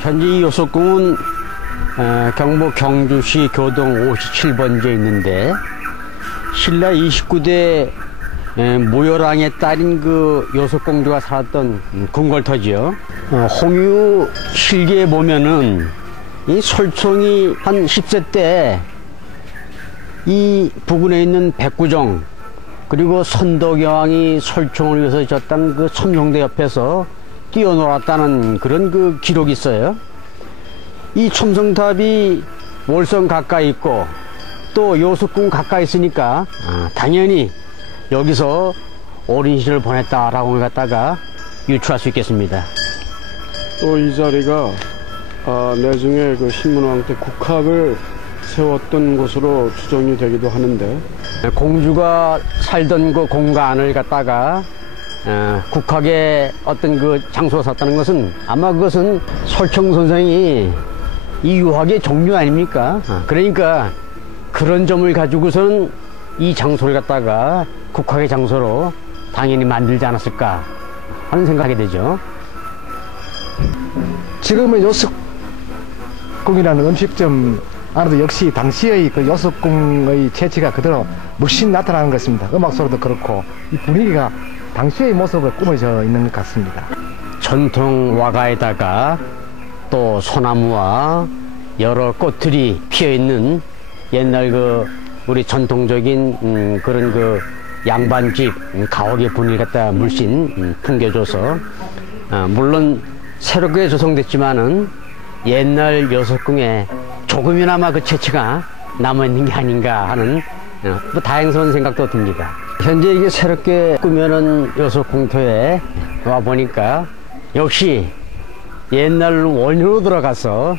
현재 이 요속궁은 경북 경주시 교동 57번지에 있는데 신라 29대 모요랑의 딸인 그 요속공주가 살았던 궁궐터지요. 홍유 실기에 보면은 이 설총이 한 10세 때 이 부근에 있는 백구정 그리고 선덕여왕이 설총을 위해서 졌던 그 첨성대 옆에서 뛰어놀았다는 그런 그 기록이 있어요. 이 첨성탑이 월성 가까이 있고 또 요속궁 가까이 있으니까 당연히 여기서 어린 시절을 보냈다라고 갖다가 유추할 수 있겠습니다. 또 이 자리가 내중에 그 신문왕 때 국학을 세웠던 곳으로 추정이 되기도 하는데, 공주가 살던 그 공간을 갖다가 국학의 어떤 그 장소가 샀다는 것은 아마 그것은 설총 선생이 이 유학의 종류 아닙니까? 그러니까 그런 점을 가지고서는 이 장소를 갖다가 국학의 장소로 당연히 만들지 않았을까 하는 생각이 되죠. 지금의 요속궁이라는 음식점 안에도 역시 당시의 그 요속궁의 채취가 그대로 물씬 나타나는 것입니다. 음악 소리도 그렇고 이 분위기가 당시의 모습으로 꾸며져 있는 것 같습니다. 전통 와가에다가 또 소나무와 여러 꽃들이 피어 있는 옛날 그 우리 전통적인 그런 그 양반집 가옥의 분위기 갖다 물씬 풍겨줘서 물론 새롭게 조성됐지만은 옛날 요속궁에 조금이나마 그 채취가 남아있는 게 아닌가 하는 뭐 다행스러운 생각도 듭니다. 현재 이게 새롭게 꾸며놓은 요속궁토에 와 보니까 역시 옛날 원효로 들어가서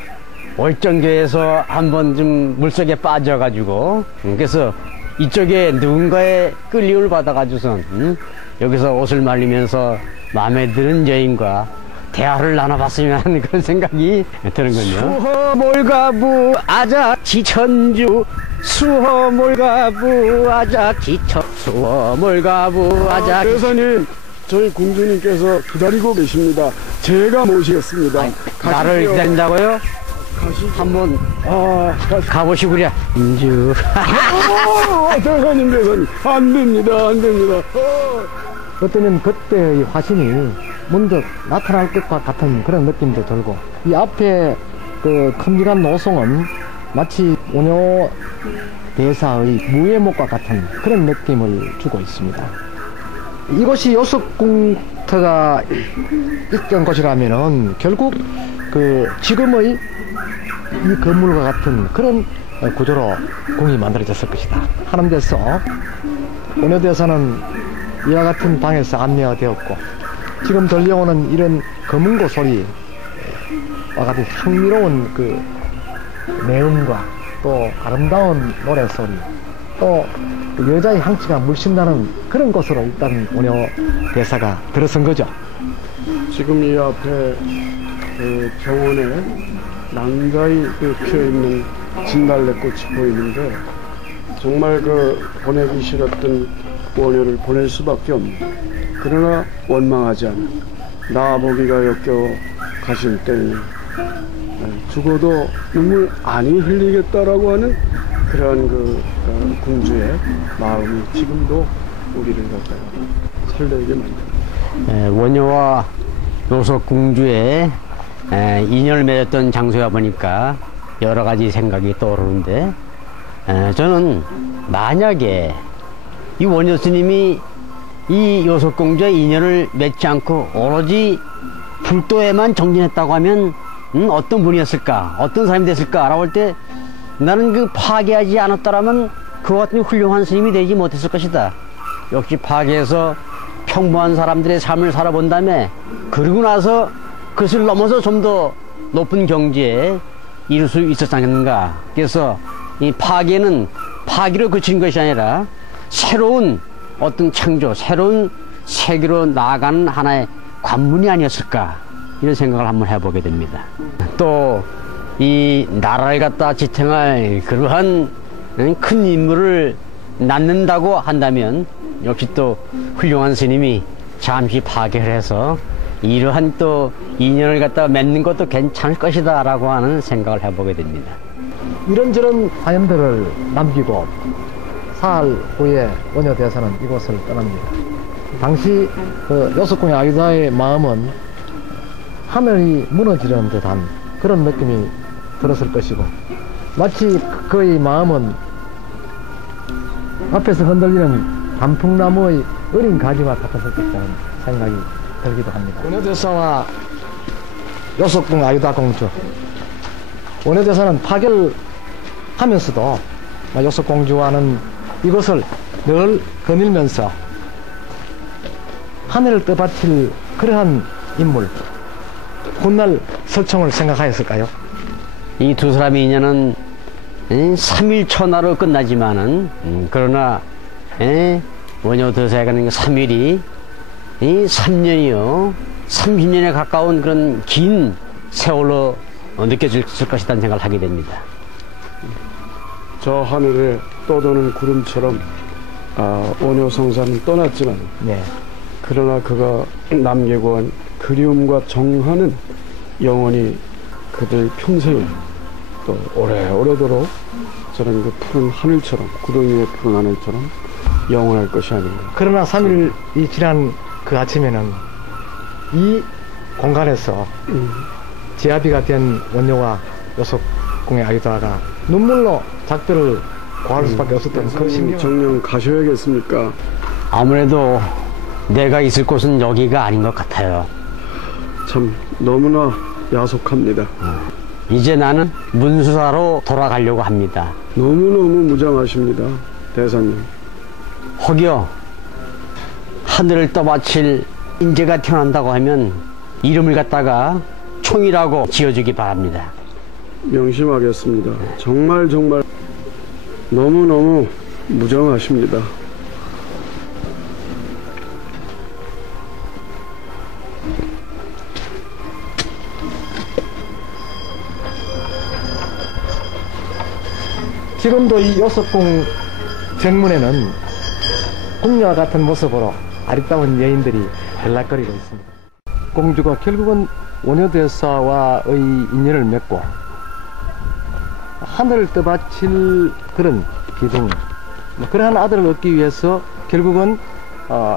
월정교에서 한번 좀 물속에 빠져가지고 그래서 이쪽에 누군가의 끌림을 받아가지고선 여기서 옷을 말리면서 마음에 드는 여인과 대화를 나눠봤으면 하는 그런 생각이 드는군요. 수허몰가부 아작지천주 수허몰가부 아작지천 수허몰가부 아작. 대사님, 저희 공주님께서 기다리고 계십니다. 제가 모시겠습니다. 나를 기다린다고요? 한번 가보시구려. 인주. 대사님, 안 됩니다, 안 됩니다. 어쩌면 그때의 화신이 문득 나타날 것과 같은 그런 느낌도 들고, 이 앞에 그 큼직한 노송은 마치 원효 대사의 무예목과 같은 그런 느낌을 주고 있습니다. 이곳이 요속궁터가 있던 곳이라면은 결국 그 지금의 이 건물과 같은 그런 구조로 궁이 만들어졌을 것이다 하는 데서 원효 대사는 이와 같은 방에서 안내가 되었고, 지금 들려오는 이런 검은고 소리와 같은 향미로운 그 내음과 또 아름다운 노래소리, 또 여자의 향취가 물씬 나는 그런 곳으로 일단 원효 대사가 들어선 거죠. 지금 이 앞에 그 정원에 난가히 그 피어있는 진달래꽃이 보이는데, 정말 그 보내기 싫었던 원효를 보낼 수밖에 없는, 그러나 원망하지 않은, 나보기가 역겨워 가실 때에 죽어도 눈물 아니 흘리겠다라고 하는 그런 그 공주의 마음이 지금도 우리를 갖다가 설레게 만듭니다. 원효와 요속공주의 인연을 맺었던 장소야 보니까 여러 가지 생각이 떠오르는데, 저는 만약에 이 원효 스님이 이 요속공주의 인연을 맺지 않고 오로지 불도에만 정진했다고 하면 어떤 분이었을까, 어떤 사람이 됐을까 라고 할 때 나는 그 파괴하지 않았다라면 그와 같은 훌륭한 스님이 되지 못했을 것이다. 역시 파괴해서 평범한 사람들의 삶을 살아본 다음에 그러고 나서 그것을 넘어서 좀 더 높은 경지에 이룰 수 있었지 않겠는가. 그래서 이 파괴는 파괴로 그치는 것이 아니라 새로운 어떤 창조, 새로운 세계로 나아가는 하나의 관문이 아니었을까, 이런 생각을 한번 해보게 됩니다. 또 이 나라를 갖다 지탱할 그러한 큰 인물을 낳는다고 한다면 역시 또 훌륭한 스님이 잠시 파괴를 해서 이러한 또 인연을 갖다 맺는 것도 괜찮을 것이다 라고 하는 생각을 해보게 됩니다. 이런저런 화염들을 남기고 사흘 후에 원효대사는 이곳을 떠납니다. 당시 그 요석공의 아유다의 마음은 하늘이 무너지는 듯한 그런 느낌이 들었을 것이고, 마치 그의 마음은 앞에서 흔들리는 단풍나무의 어린 가지와 같았을 것이라는 생각이 들기도 합니다. 원효대사와 요석공 아유다 공주, 원효대사는 파괴를 하면서도 요석공주와는 이것을 늘 거닐면서 하늘을 떠받칠 그러한 인물, 훗날 설총을 생각하였을까요? 이 두 사람의 인연은 3일 천하로 끝나지만은 그러나 원효대사에 가는 3일이 3년이요 30년에 가까운 그런 긴 세월로 느껴질 것이라는 생각을 하게 됩니다. 저 하늘에 떠도는 구름처럼 원효성사는 떠났지만 네. 그러나 그가 남기고 한 그리움과 정화는 영원히 그들 평생에 또 오래오래도록 저런 그 푸른 하늘처럼, 구름 위의 푸른 하늘처럼 영원할 것이 아닌가. 그러나 3일이 지난 그 아침에는 이 공간에서 제압이가 된 원효와 요석공의 아유다가 눈물로 작별을 고할 수밖에 없었던 그 신경. 정령 가셔야겠습니까? 아무래도 내가 있을 곳은 여기가 아닌 것 같아요. 참 너무나 야속합니다. 이제 나는 문수사로 돌아가려고 합니다. 너무너무 무장하십니다, 대사님. 혹여 하늘을 떠받칠 인재가 태어난다고 하면 이름을 갖다가 총이라고 지어주기 바랍니다. 명심하겠습니다. 정말 너무너무 무정하십니다. 지금도 이 요석궁 정문에는 궁녀와 같은 모습으로 아리따운 여인들이 들락거리고 있습니다. 공주가 결국은 원효대사와의 인연을 맺고 하늘을 떠받칠 그런 기둥, 그러한 아들을 얻기 위해서 결국은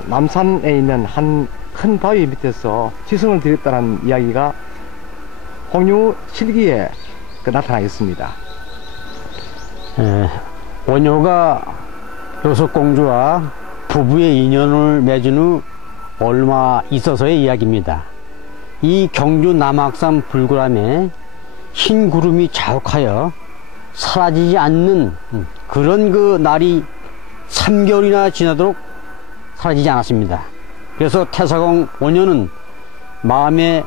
남산에 있는 한 큰 바위 밑에서 지성을 드렸다는 이야기가 홍유 실기에 나타나 있습니다. 원효가 요석공주와 부부의 인연을 맺은 후 얼마 있어서의 이야기입니다. 이 경주 남악산 불굴암에 흰 구름이 자욱하여 사라지지 않는 그런 그 날이 3개월이나 지나도록 사라지지 않았습니다. 그래서 태사공 원효는 마음에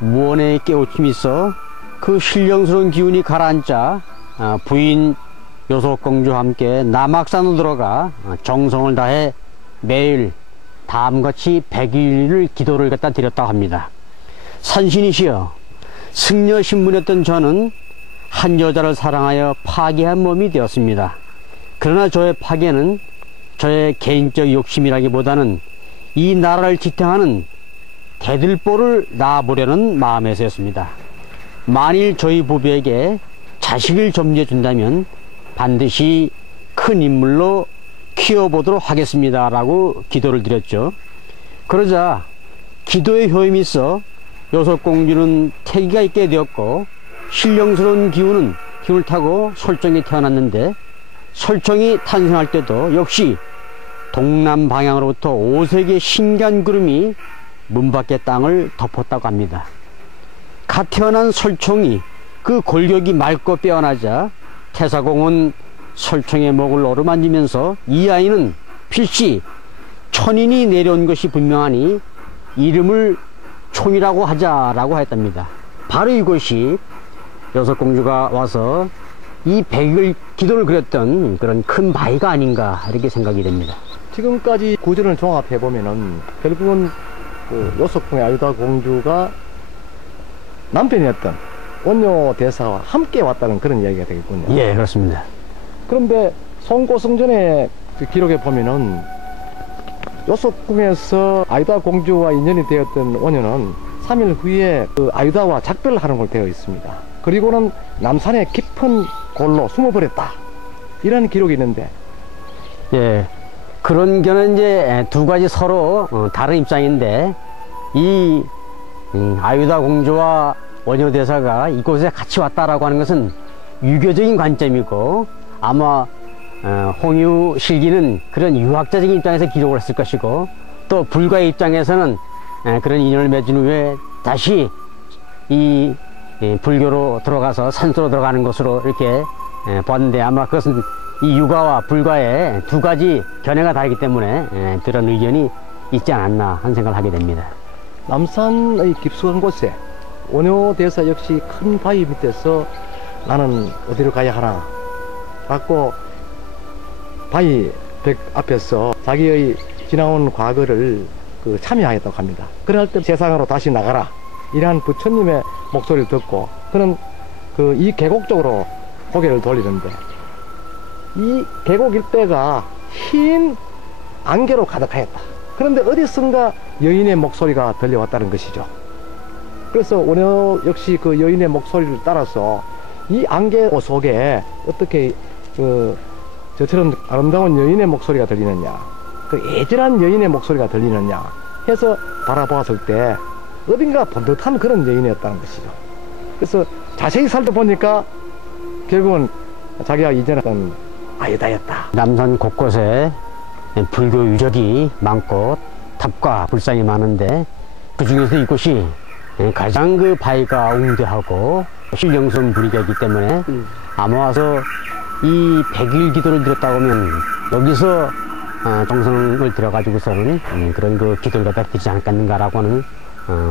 무언의 깨우침이 있어 그 신령스러운 기운이 가라앉자 부인 요석공주와 함께 남악산으로 들어가 정성을 다해 매일 다음같이 100일을 기도를 갖다 드렸다고 합니다. 산신이시여, 승려 신분이었던 저는 한 여자를 사랑하여 파괴한 몸이 되었습니다. 그러나 저의 파괴는 저의 개인적 욕심이라기보다는 이 나라를 지탱하는 대들보를 낳아보려는 마음에서였습니다. 만일 저희 부부에게 자식을 점지해 준다면 반드시 큰 인물로 키워보도록 하겠습니다 라고 기도를 드렸죠. 그러자 기도의 효임이 있어 요석공주는 태기가 있게 되었고, 신령스러운 기운을 타고 설정이 태어났는데, 설정이 탄생할 때도 역시 동남 방향으로부터 5색의 신기한 구름이 문 밖의 땅을 덮었다고 합니다. 갓 태어난 설총이 그 골격이 맑고 빼어나자 태사공은 설총의 목을 어루만지면서 이 아이는 필시 천인이 내려온 것이 분명하니 이름을 촌이라고 하자라고 했답니다. 바로 이곳이 여섯공주가 와서 이 백일 기도를 그렸던 그런 큰 바위가 아닌가 이렇게 생각이 됩니다. 지금까지 구전을 종합해 보면은 결국은 그 요석궁의 아유다 공주가 남편이었던 원효 대사와 함께 왔다는 그런 이야기가 되겠군요. 예, 그렇습니다. 그런데 송고성전의 그 기록에 보면은 요석궁에서 아유다 공주와 인연이 되었던 원효는 3일 후에 그 아유다와 작별을 하는 걸로 되어 있습니다. 그리고는 남산의 깊은 골로 숨어버렸다, 이런 기록이 있는데, 예, 그런 견은 이제 두 가지 서로 다른 입장인데, 이 아유다 공주와 원효 대사가 이곳에 같이 왔다라고 하는 것은 유교적인 관점이고, 아마 홍유 실기는 그런 유학자적인 입장에서 기록을 했을 것이고, 또 불가의 입장에서는 그런 인연을 맺은 후에 다시 이 불교로 들어가서 산소로 들어가는 것으로 이렇게 봤는데, 아마 그것은 이 유가와 불가의 두 가지 견해가 다르기 때문에 그런 의견이 있지 않았나 하는 생각을 하게 됩니다. 남산의 깊숙한 곳에 원효 대사 역시 큰 바위 밑에서 나는 어디로 가야 하나 하고 바위 벽 앞에서 자기의 지나온 과거를 그 참여하였다고 합니다. 그럴 때 세상으로 다시 나가라, 이러한 부처님의 목소리를 듣고 그는 그 이 계곡 쪽으로 고개를 돌리는데, 이 계곡 일대가 흰 안개로 가득하였다. 그런데 어디선가 여인의 목소리가 들려왔다는 것이죠. 그래서 원효 역시 그 여인의 목소리를 따라서 이 안개 속에 어떻게 저처럼 아름다운 여인의 목소리가 들리느냐, 그 애절한 여인의 목소리가 들리느냐 해서 바라보았을 때 어딘가 번듯한 그런 여인이었다는 것이죠. 그래서 자세히 살펴보니까 결국은 자기가 이전했던 아유다였다. 남산 곳곳에 불교 유적이 많고 탑과 불상이 많은데, 그 중에서 이곳이 가장 그 바위가 웅대하고 신령스러운 분위기이기 때문에 아마 와서 이 백일 기도를 드렸다고 하면 여기서 정성을 들여가지고서는 그런 그 기도를 갖다 드리지 않겠는가라고 하는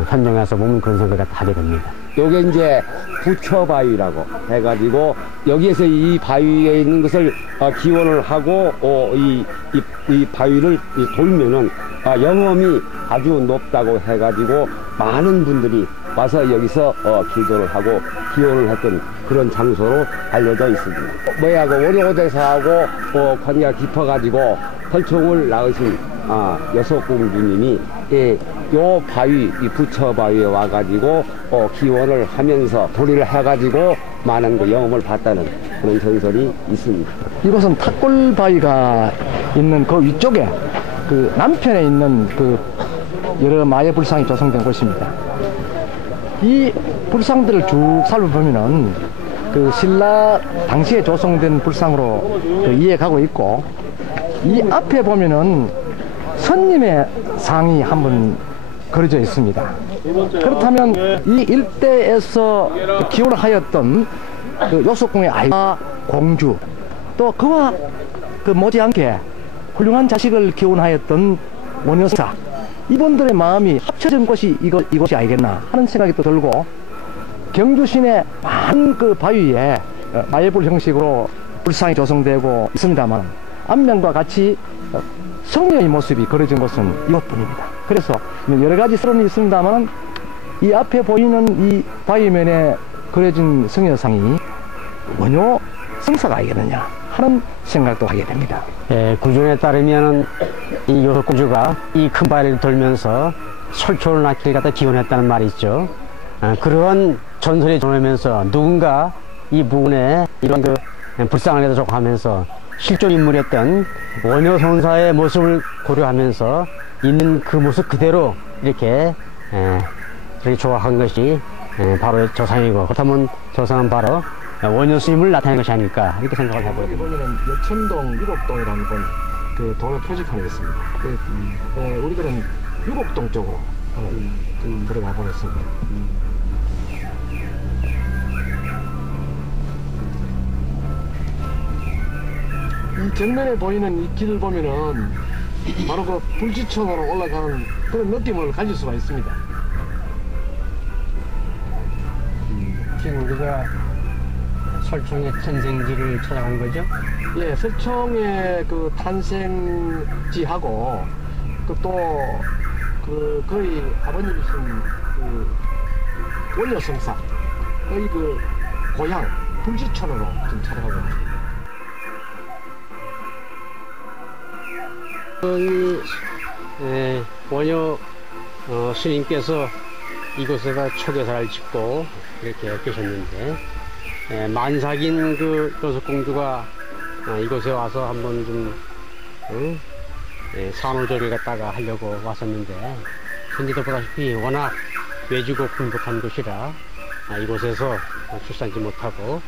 현장에서 보면 그런 생각을 하게 됩니다. 요게 이제 부처바위라고 해가지고 여기에서 이 바위에 있는 것을 기원을 하고 이 바위를 돌면은 영험이 아주 높다고 해가지고 많은 분들이 와서 여기서 기도를 하고 기원을 했던 그런 장소로 알려져 있습니다. 뭐야고 원효대사하고 관계가 깊어가지고 혈통을 낳으신 여섯공주님이 요 바위, 이 부처바위에 와가지고 기원을 하면서 도리를 해가지고 많은 그 영험을 봤다는 그런 전설이 있습니다. 이곳은 탁골바위가 있는 그 위쪽에 그 남편에 있는 그 여러 마의 불상이 조성된 곳입니다. 이 불상들을 쭉 살펴보면은 그 신라 당시에 조성된 불상으로 이해가고 있고, 이 앞에 보면은 선님의 상이 한번 그려져 있습니다. 그렇다면 이 일대에서 기원을 하였던 그 요석궁의 아유다 공주, 또 그와 그 못지않게 훌륭한 자식을 기원하였던 원효사, 이분들의 마음이 합쳐진 곳이 이곳이 아니겠나 하는 생각이 또 들고, 경주시내 많은 그 바위에 마예불 형식으로 불상이 조성되고 있습니다만 안면과 같이 성녀의 모습이 그려진 곳은 이것뿐입니다. 그래서 여러 가지 설은 있습니다만 이 앞에 보이는 이 바위면에 그려진 성녀상이 원효 성사가 아니겠느냐 하는 생각도 하게 됩니다. 구전에 따르면 이 요석공주가 이 큰 바위를 돌면서 솔초를 낳기를 갖다 기원했다는 말이 있죠. 그러한 전설이 전하면서 누군가 이 부분에 이런 그 불상을 해서 하면서 실존 인물이었던 원효 성사의 모습을 고려하면서 있는 그 모습 그대로 이렇게 조각한 것이 바로 저상이고, 그렇다면 저상은 바로 원효 스님을 나타낸 것이 아닐까 이렇게 생각을 해보게 됩니다. 여기는 여천동 유곡동이라는 그 동을 표식하고 있습니다. 우리들은 유곡동 쪽으로 들어가 보겠습니다. 이 정면에 보이는 이 길을 보면은 바로 그 불지천으로 올라가는 그런 느낌을 가질 수가 있습니다. 지금 우리가 설총의 탄생지를 찾아간 거죠? 예, 설총의 그 탄생지하고 또 거의 아버님이신 그 원효성사의 그 고향 불지천으로 지금 찾아가고 있습니다. 원효 스님께서 이곳에다 초계사를 짓고 이렇게 계셨는데, 만삭인 그 여섯공주가 이곳에 와서 한번 좀 산후조리를 갖다가 하려고 왔었는데, 현지도 보다시피 워낙 외지고 풍족한 곳이라 이곳에서 출산하지 못하고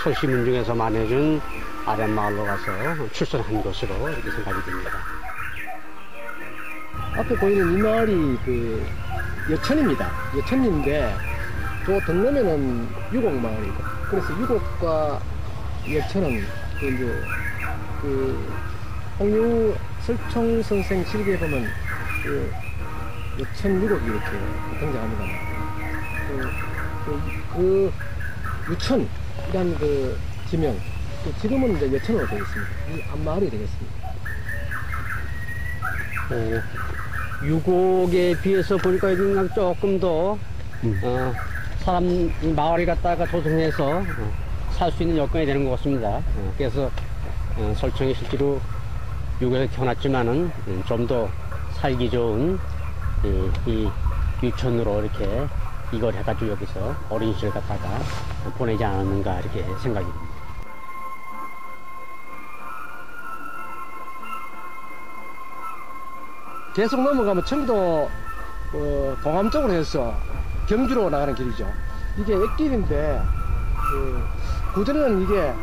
설시문 중에서만 해준 아랫마을로 가서 출산한 것으로 이렇게 생각이 됩니다. 앞에 보이는 이 마을이 그 여천입니다. 여천인데 저 동남에는 유곡마을이고, 그래서 유곡과 여천은 이제 그 홍유 설총 선생 실기에 보면 그 여천 유곡이 이렇게 등장합니다. 그 유천이란 그 지명, 지금은 이제 여천으로 되어 있습니다. 이 앞마을이 되겠습니다. 유곡에 비해서 보니까 여기는 조금 더 사람 마을을 갖다가 조성해서 살 수 있는 여건이 되는 것 같습니다. 그래서 설총이 실제로 유곡에서 태어났지만은 좀 더 살기 좋은 이 유천으로 이렇게 이걸 해가지고 여기서 어린 시절 갖다가 보내지 않았는가 이렇게 생각이 듭니다. 계속 넘어가면 청도 동암 쪽으로 해서 경주로 나가는 길이죠. 이게 옛길인데 구전에는 이게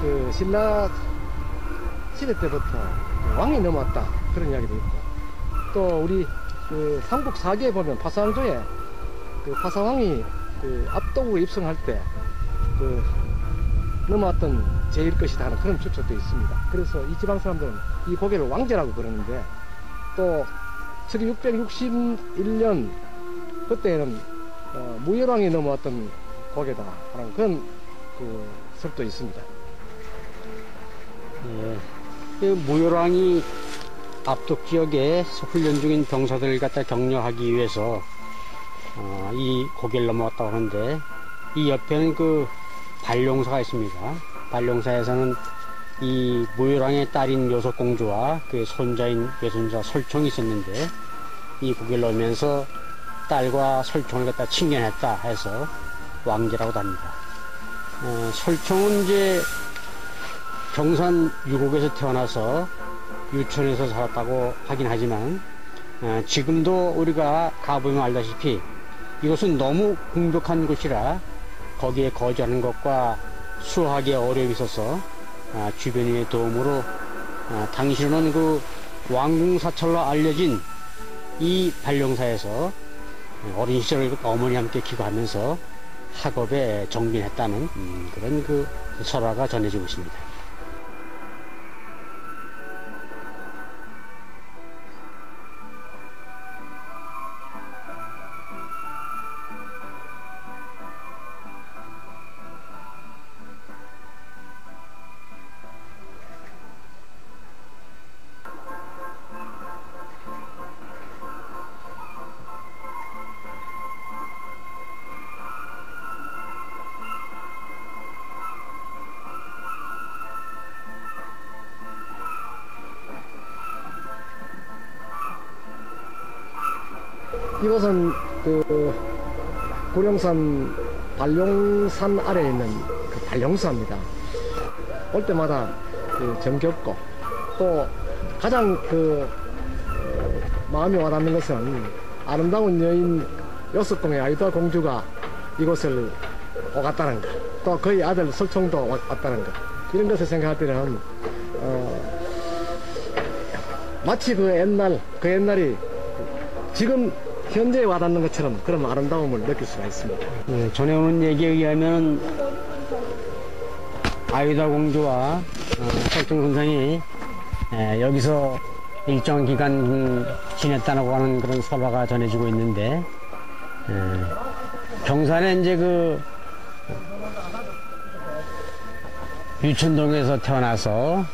그 신라 시대 때부터 왕이 넘어왔다 그런 이야기도 있고, 또 우리 그 삼국 사기에 보면 파사왕조에 그 파사왕이 그 압도국에 입성할 때 그 넘어왔던 제일 것이다 하는 그런 추측도 있습니다. 그래서 이 지방 사람들은 이 고개를 왕제라고 부르는데, 또 1661년 그때는 무열왕이 넘어왔던 고개다 하는 그런 그 설도 있습니다. 그 무열왕이 압독 지역에 훈련 중인 병사들을 갖다 격려하기 위해서 이 고개를 넘어왔다고 하는데, 이 옆에는 그 발룡사가 있습니다. 발룡사에서는 이 무열왕의 딸인 여섯공주와 그 손자인 외손자 설총이 있었는데, 이 고개를 넘으면서 딸과 설총을 갖다 칭견했다 해서 왕제라고도 합니다. 설총은 이제 경산 유곡에서 태어나서 유천에서 살았다고 하긴 하지만, 지금도 우리가 가보면 알다시피 이것은 너무 궁벽한 곳이라 거기에 거주하는 것과 수하기에 어려움이 있어서 주변인의 도움으로 당시로는 그 왕궁사찰로 알려진 이 발룡사에서 어린 시절을 어머니와 함께 기거하면서 학업에 정진했다는 그런 그 설화가 전해지고 있습니다. 이곳은 그 구룡산 발룡산 아래에 있는 그 발룡사입니다. 올 때마다 그 정겹고, 또 가장 그 마음이 와닿는 것은 아름다운 여인 여섯공의 아이다 공주가 이곳을 오갔다는 것, 또 그의 아들 설총도 왔다는 것, 이런 것을 생각할 때는 마치 그 옛날이 지금 현재에 와닿는 것처럼 그런 아름다움을 느낄 수가 있습니다. 전해오는 얘기에 의하면 아유다 공주와 설총 선생이 여기서 일정 기간 지냈다고 하는 그런 설화가 전해지고 있는데, 경산에 이제 그 유천동에서 태어나서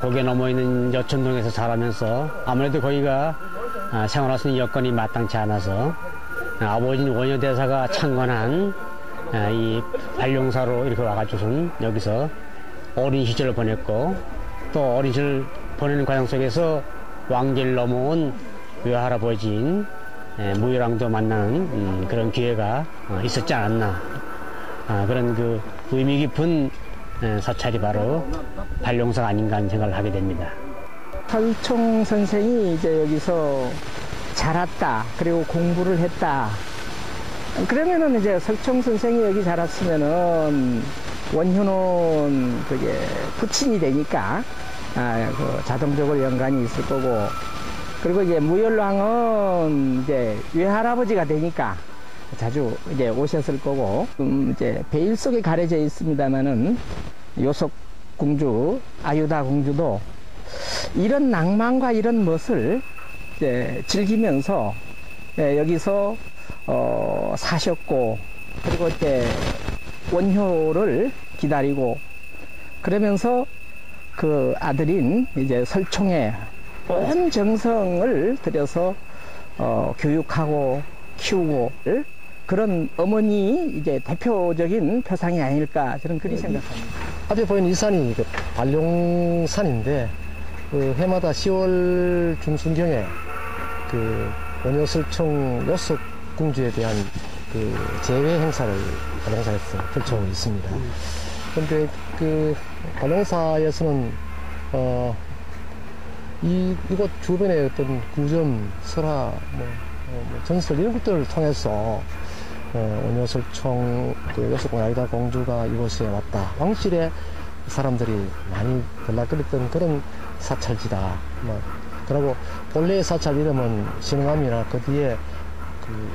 거기에 넘어 있는 여천동에서 자라면서 아무래도 거기가 생활할 수 있는 여건이 마땅치 않아서 아버지는 원효대사가 창건한 이 발룡사로 이렇게 와가지고선 여기서 어린 시절을 보냈고 또 어린 시절 보내는 과정 속에서 왕제를 넘어온 외할아버지인 무열왕도 만나는 그런 기회가 있었지 않았나. 그런 그 의미 깊은 사찰이 바로 발룡사가 아닌가 하는 생각을 하게 됩니다. 설총 선생이 이제 여기서 자랐다, 그리고 공부를 했다. 그러면은 이제 설총 선생이 여기 자랐으면은 원효는 그게 부친이 되니까 그 자동적으로 연관이 있을 거고, 그리고 이제 무열왕은 이제 외할아버지가 되니까 자주 이제 오셨을 거고, 이제 베일 속에 가려져 있습니다만은 요속공주, 아유다 공주도 이런 낭만과 이런 멋을 이제 즐기면서 여기서 사셨고, 그리고 이제 원효를 기다리고, 그러면서 그 아들인 이제 설총의 온 정성을 들여서 교육하고 키우고 그런 어머니 이제 대표적인 표상이 아닐까, 저는 그리 생각합니다. 앞에 보이는 이 산이 그 발룡산인데, 그 해마다 10월 중순경에 그 원효설총 요속공주에 대한 그 제외 행사를 발룡사에서 펼쳐오고 있습니다. 그런데 그 발룡사에서는 이곳 주변의 어떤 구점, 설화, 전설 이런 것들을 통해서 원효설총 그 요속공 아유다 공주가 이곳에 왔다. 왕실에 사람들이 많이 들락거렸던 그런 사찰지다. 그리고 본래의 사찰 이름은 신흥암이나 그 뒤에 그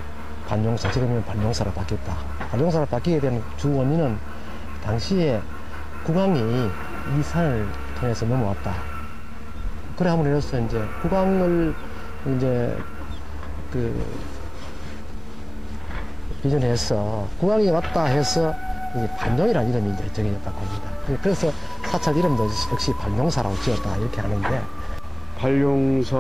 반용사, 지금은 반용사로 바뀌었다. 반용사로 바뀌게 된 주 원인은 당시에 국왕이 이 산을 통해서 넘어왔다. 그래 함으로 해서 이제 국왕을 이제 그 비전해서 국왕이 왔다 해서 이제 반용이라는 이름이 이제 정해졌다고 합니다. 그래서 사찰 이름도 역시 발룡사라고 지었다 이렇게 하는데, 발룡사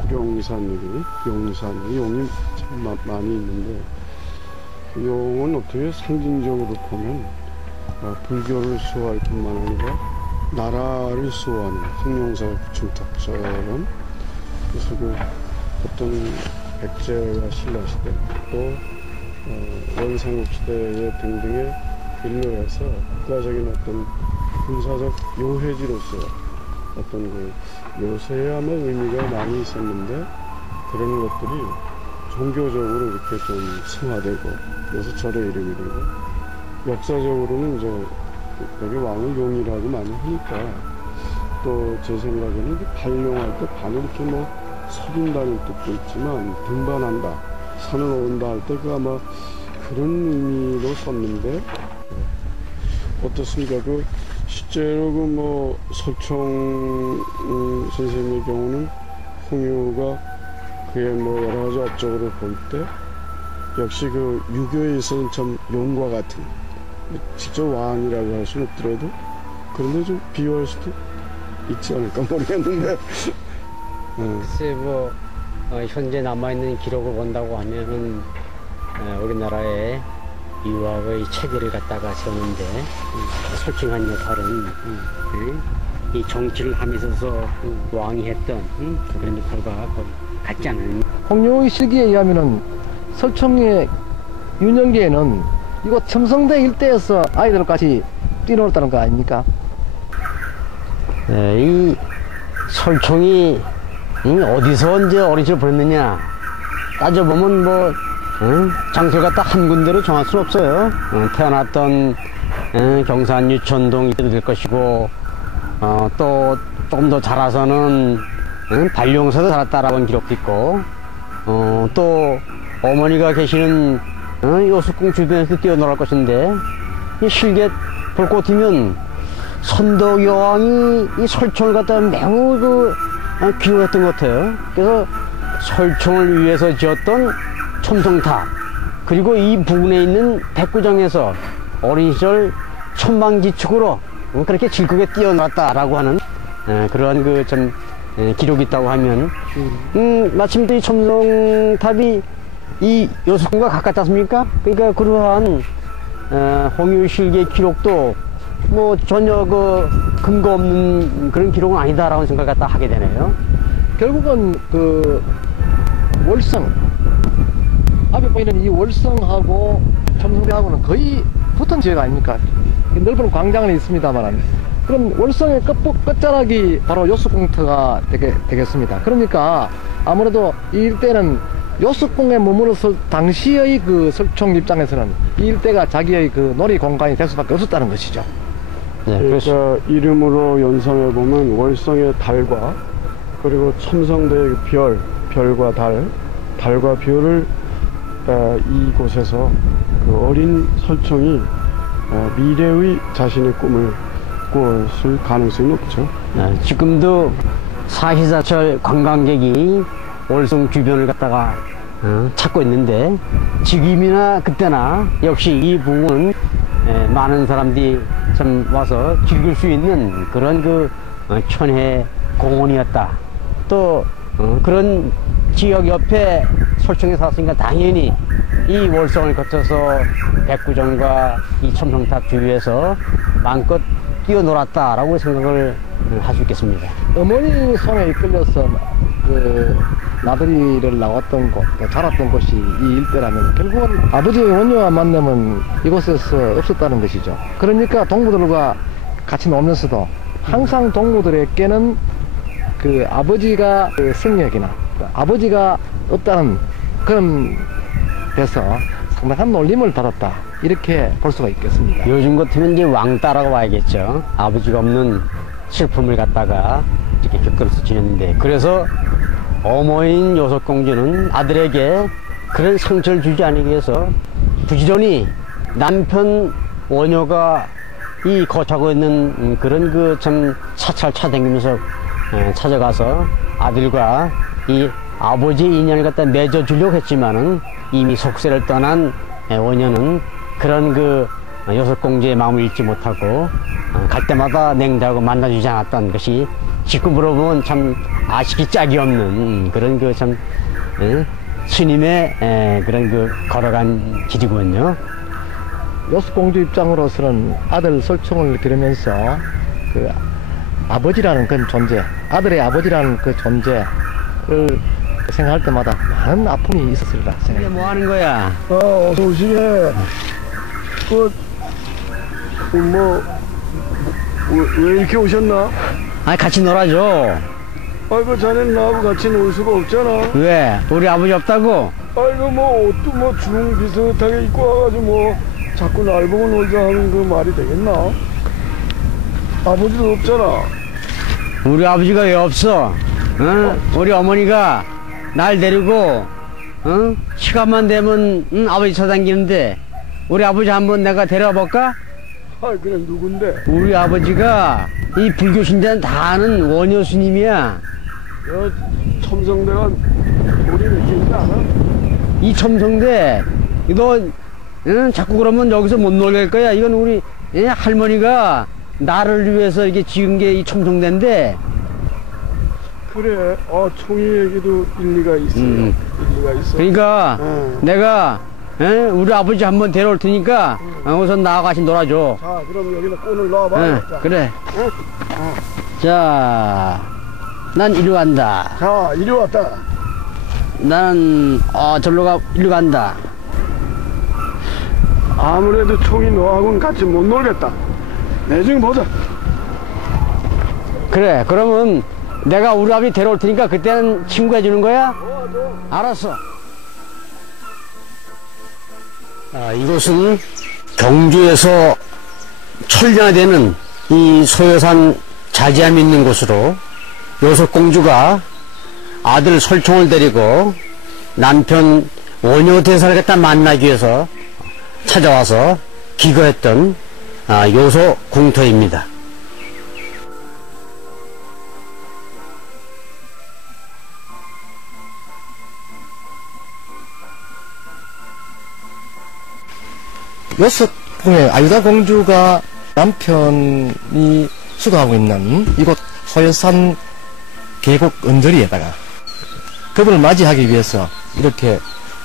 구룡산, 용산, 용이 참 많이 있는데, 용은 어떻게 상징적으로 보면 불교를 수호할 뿐만 아니라 나라를 수호하는 성룡사 부충탑처럼, 그래서 그 어떤 백제와 신라시대 또 원삼국시대 등등의 일로에서 국가적인 어떤 군사적 요해지로서 어떤 그 요새야만 의미가 많이 있었는데, 그런 것들이 종교적으로 이렇게 좀 승화되고, 그래서 절의 이름이 되고, 역사적으로는 이제 여기 왕을 용이라고 많이 하니까, 또 제 생각에는 발룡할 때 반을 이렇게 서린다는 뜻도 있지만 등반한다, 산을 오른다 할 때 그 아마 그런 의미로 썼는데, 어떻습니까? 그 실제로 그 설총 선생님의 경우는 홍유가 그의 여러 가지 업적으로 볼 때 역시 그 유교에 있어서는 참 용과 같은, 직접 왕이라고 할 수는 없더라도 그런데 좀 비유할 수도 있지 않을까 모르겠는데. 글쎄 현재 남아있는 기록을 본다고 하면은 우리나라의 유학의 체계를 갖다가 세우는데 설총한 역할은 이 정치를 하면서 왕이 했던 그런 역할과 같지 않은. 홍룡의 실기에 의하면은 설총의 유년기에는 이곳 첨성대 일대에서 아이들까지 뛰놀았다는 거 아닙니까? 이 설총이 어디서 언제 어린 시절 보냈느냐 따져보면 장소를 갖다 한 군데로 정할 수는 없어요. 태어났던 경산 유천동 이때도 될 것이고, 또 조금 더 자라서는 발룡사도 살았다라고 하는 기록도 있고, 또 어머니가 계시는 요속궁 주변에서 뛰어놀을 것인데, 이 실계 볼 것 같으면 선덕 여왕이 이 설총을 갖다 매우 귀여워했던 것 같아요. 그래서 설총을 위해서 지었던 첨성탑, 그리고 이 부근에 있는 백구정에서 어린 시절 천방지축으로 그렇게 즐겁게 뛰어놀았다라고 하는 그러한 그 좀 기록이 있다고 하면 마침 또 이 첨성탑이 이 요속공과 가깝지 않습니까? 그러니까 그러한 홍유실기의 기록도 뭐 전혀 그 근거 없는 그런 기록은 아니다라는 생각을 갖다 하게 되네요. 결국은 그 월성 앞에 보이는 이 월성하고 첨성대하고는 거의 붙은 지역 아닙니까? 넓은 광장은 있습니다만 그럼 월성의 끝자락이 바로 요속공터가 되겠습니다. 그러니까 아무래도 이 일대는 요속공에 머물렀을 당시의 그 설총 입장에서는 이 일대가 자기의 그 놀이 공간이 될 수밖에 없었다는 것이죠. 네, 그러니까 이름으로 연상해 보면 월성의 달과 그리고 첨성대의 별과 달과 별을 이곳에서 그 어린 설총이 미래의 자신의 꿈을 꾸었을 가능성이 높죠. 지금도 사시사철 관광객이 월성 주변을 갖다가 찾고 있는데 지금이나 그때나 역시 이 부분은 많은 사람들이 참 와서 즐길 수 있는 그런 그 천혜 공원이었다. 또 그런 지역 옆에 설총에 살았으니까 당연히 이 월성을 거쳐서 백구정과 이 첨성탑 주위에서 마음껏 뛰어놀았다라고 생각을 할 수 있겠습니다. 어머니 손에 이끌려서 그 나들이를 나왔던 곳, 또 자랐던 곳이 이 일대라면 결국은 아버지의 원녀와 만남은 이곳에서 없었다는 것이죠. 그러니까 동무들과 같이 놀면서도 항상 동무들에게는 그 아버지가 그 성역이나 아버지가 없다는 그런 데서 상당한 놀림을 받았다. 이렇게 볼 수가 있겠습니다. 요즘 같으면 이제 왕따라고 봐야겠죠. 아버지가 없는 슬픔을 갖다가 이렇게 겪으면서 지냈는데, 그래서 어머니인 요속공주는 아들에게 그런 상처를 주지 않기 위해서 부지런히 남편 원효가 이 거처하고 있는 그런 그 참 차찰 차다니면서 찾아가서 아들과 이 아버지의 인연을 갖다 맺어주려고 했지만은 이미 속세를 떠난 원효는 그런 그 요속공주의 마음을 잊지 못하고 갈 때마다 냉정하고 만나주지 않았던 것이 지금 물어보면 참 아시기 짝이 없는 그런 그 참 스님의 그런 그 걸어간 길이군요. 요속공주 입장으로서는 아들 설총을 기르면서 그 아버지라는 그런 존재, 아들의 아버지라는 그 존재를 생각할 때마다 많은 아픔이 있었으리라 이게 생각합니다. 뭐 하는 거야? 어서 오시네. 왜 이렇게 오셨나? 아, 같이 놀아줘. 아이고, 자네는 나하고 같이 놀 수가 없잖아. 왜? 우리 아버지 없다고? 아이고, 뭐, 옷도 뭐, 중 비슷하게 입고 와가지고, 뭐, 자꾸 날 보고 놀자 하는 그 말이 되겠나? 아버지도 없잖아. 우리 아버지가 왜 없어? 우리 어머니가 날 데리고 시간만 되면 아버지 쳐다니는데 우리 아버지 한번 내가 데려와 볼까? 아이, 그래, 누군데? 우리 아버지가 이 불교 신자는 다 아는 원효 스님이야. 첨성대가 우리 이렇게 있지 않아? 이 첨성대 너 자꾸 그러면 여기서 못 놀게 할 거야. 이건 우리 할머니가 나를 위해서 이렇게 지은 게 이 첨성대인데. 그래, 총이 얘기도 일리가 있어. 일리가 있어. 그러니까 내가 우리 아버지 한번 데려올 테니까 우선 나하고 같이 놀아줘. 자, 그럼 여기는 꾼을 넣어봐. 자. 그래. 자, 난 이리 간다. 자, 이리 왔다. 나는 이리 간다. 아무래도 총이 너하고는 같이 못 놀겠다. 나중에 보자. 그래, 그러면 내가 우리 아버지 데려올 테니까 그때는 친구 해주는 거야? 알았어. 이곳은 경주에서 천량되는 이 소요산 자지암이 있는 곳으로 요속공주가 아들 설총을 데리고 남편 원효대사를 갖다 만나기 위해서 찾아와서 기거했던 요속궁터입니다. 요속궁의 아유다 공주가 남편이 수도하고 있는 이곳 소여산 계곡 언저리에다가 그분을 맞이하기 위해서 이렇게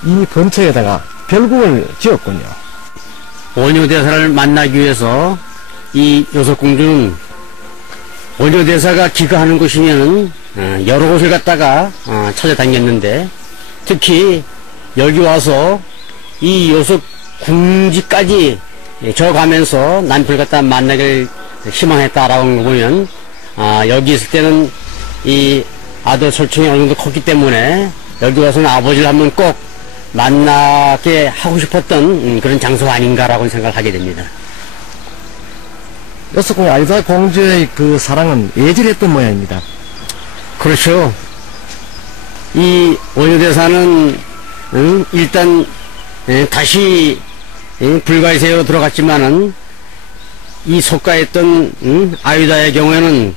이 근처에다가 별궁을 지었군요. 원효대사를 만나기 위해서 이 요석공주는 원효대사가 기거하는 곳이면 여러 곳을 갔다가 찾아다녔는데, 특히 여기 와서 이 요석궁지까지 저 가면서 남편을 갖다 만나길 희망했다라고 하는 거 보면, 여기 있을 때는 이 아들 설총이 어느 정도 컸기 때문에 여기 와서는 아버지를 한번 꼭 만나게 하고 싶었던 그런 장소가 아닌가라고 생각을 하게 됩니다. 요석궁 아유다 공주의 그 사랑은 예질했던 모양입니다. 그렇죠. 이 원효대사는 일단 다시 불가의 세로 들어갔지만은 이 속가했던 아유다의 경우에는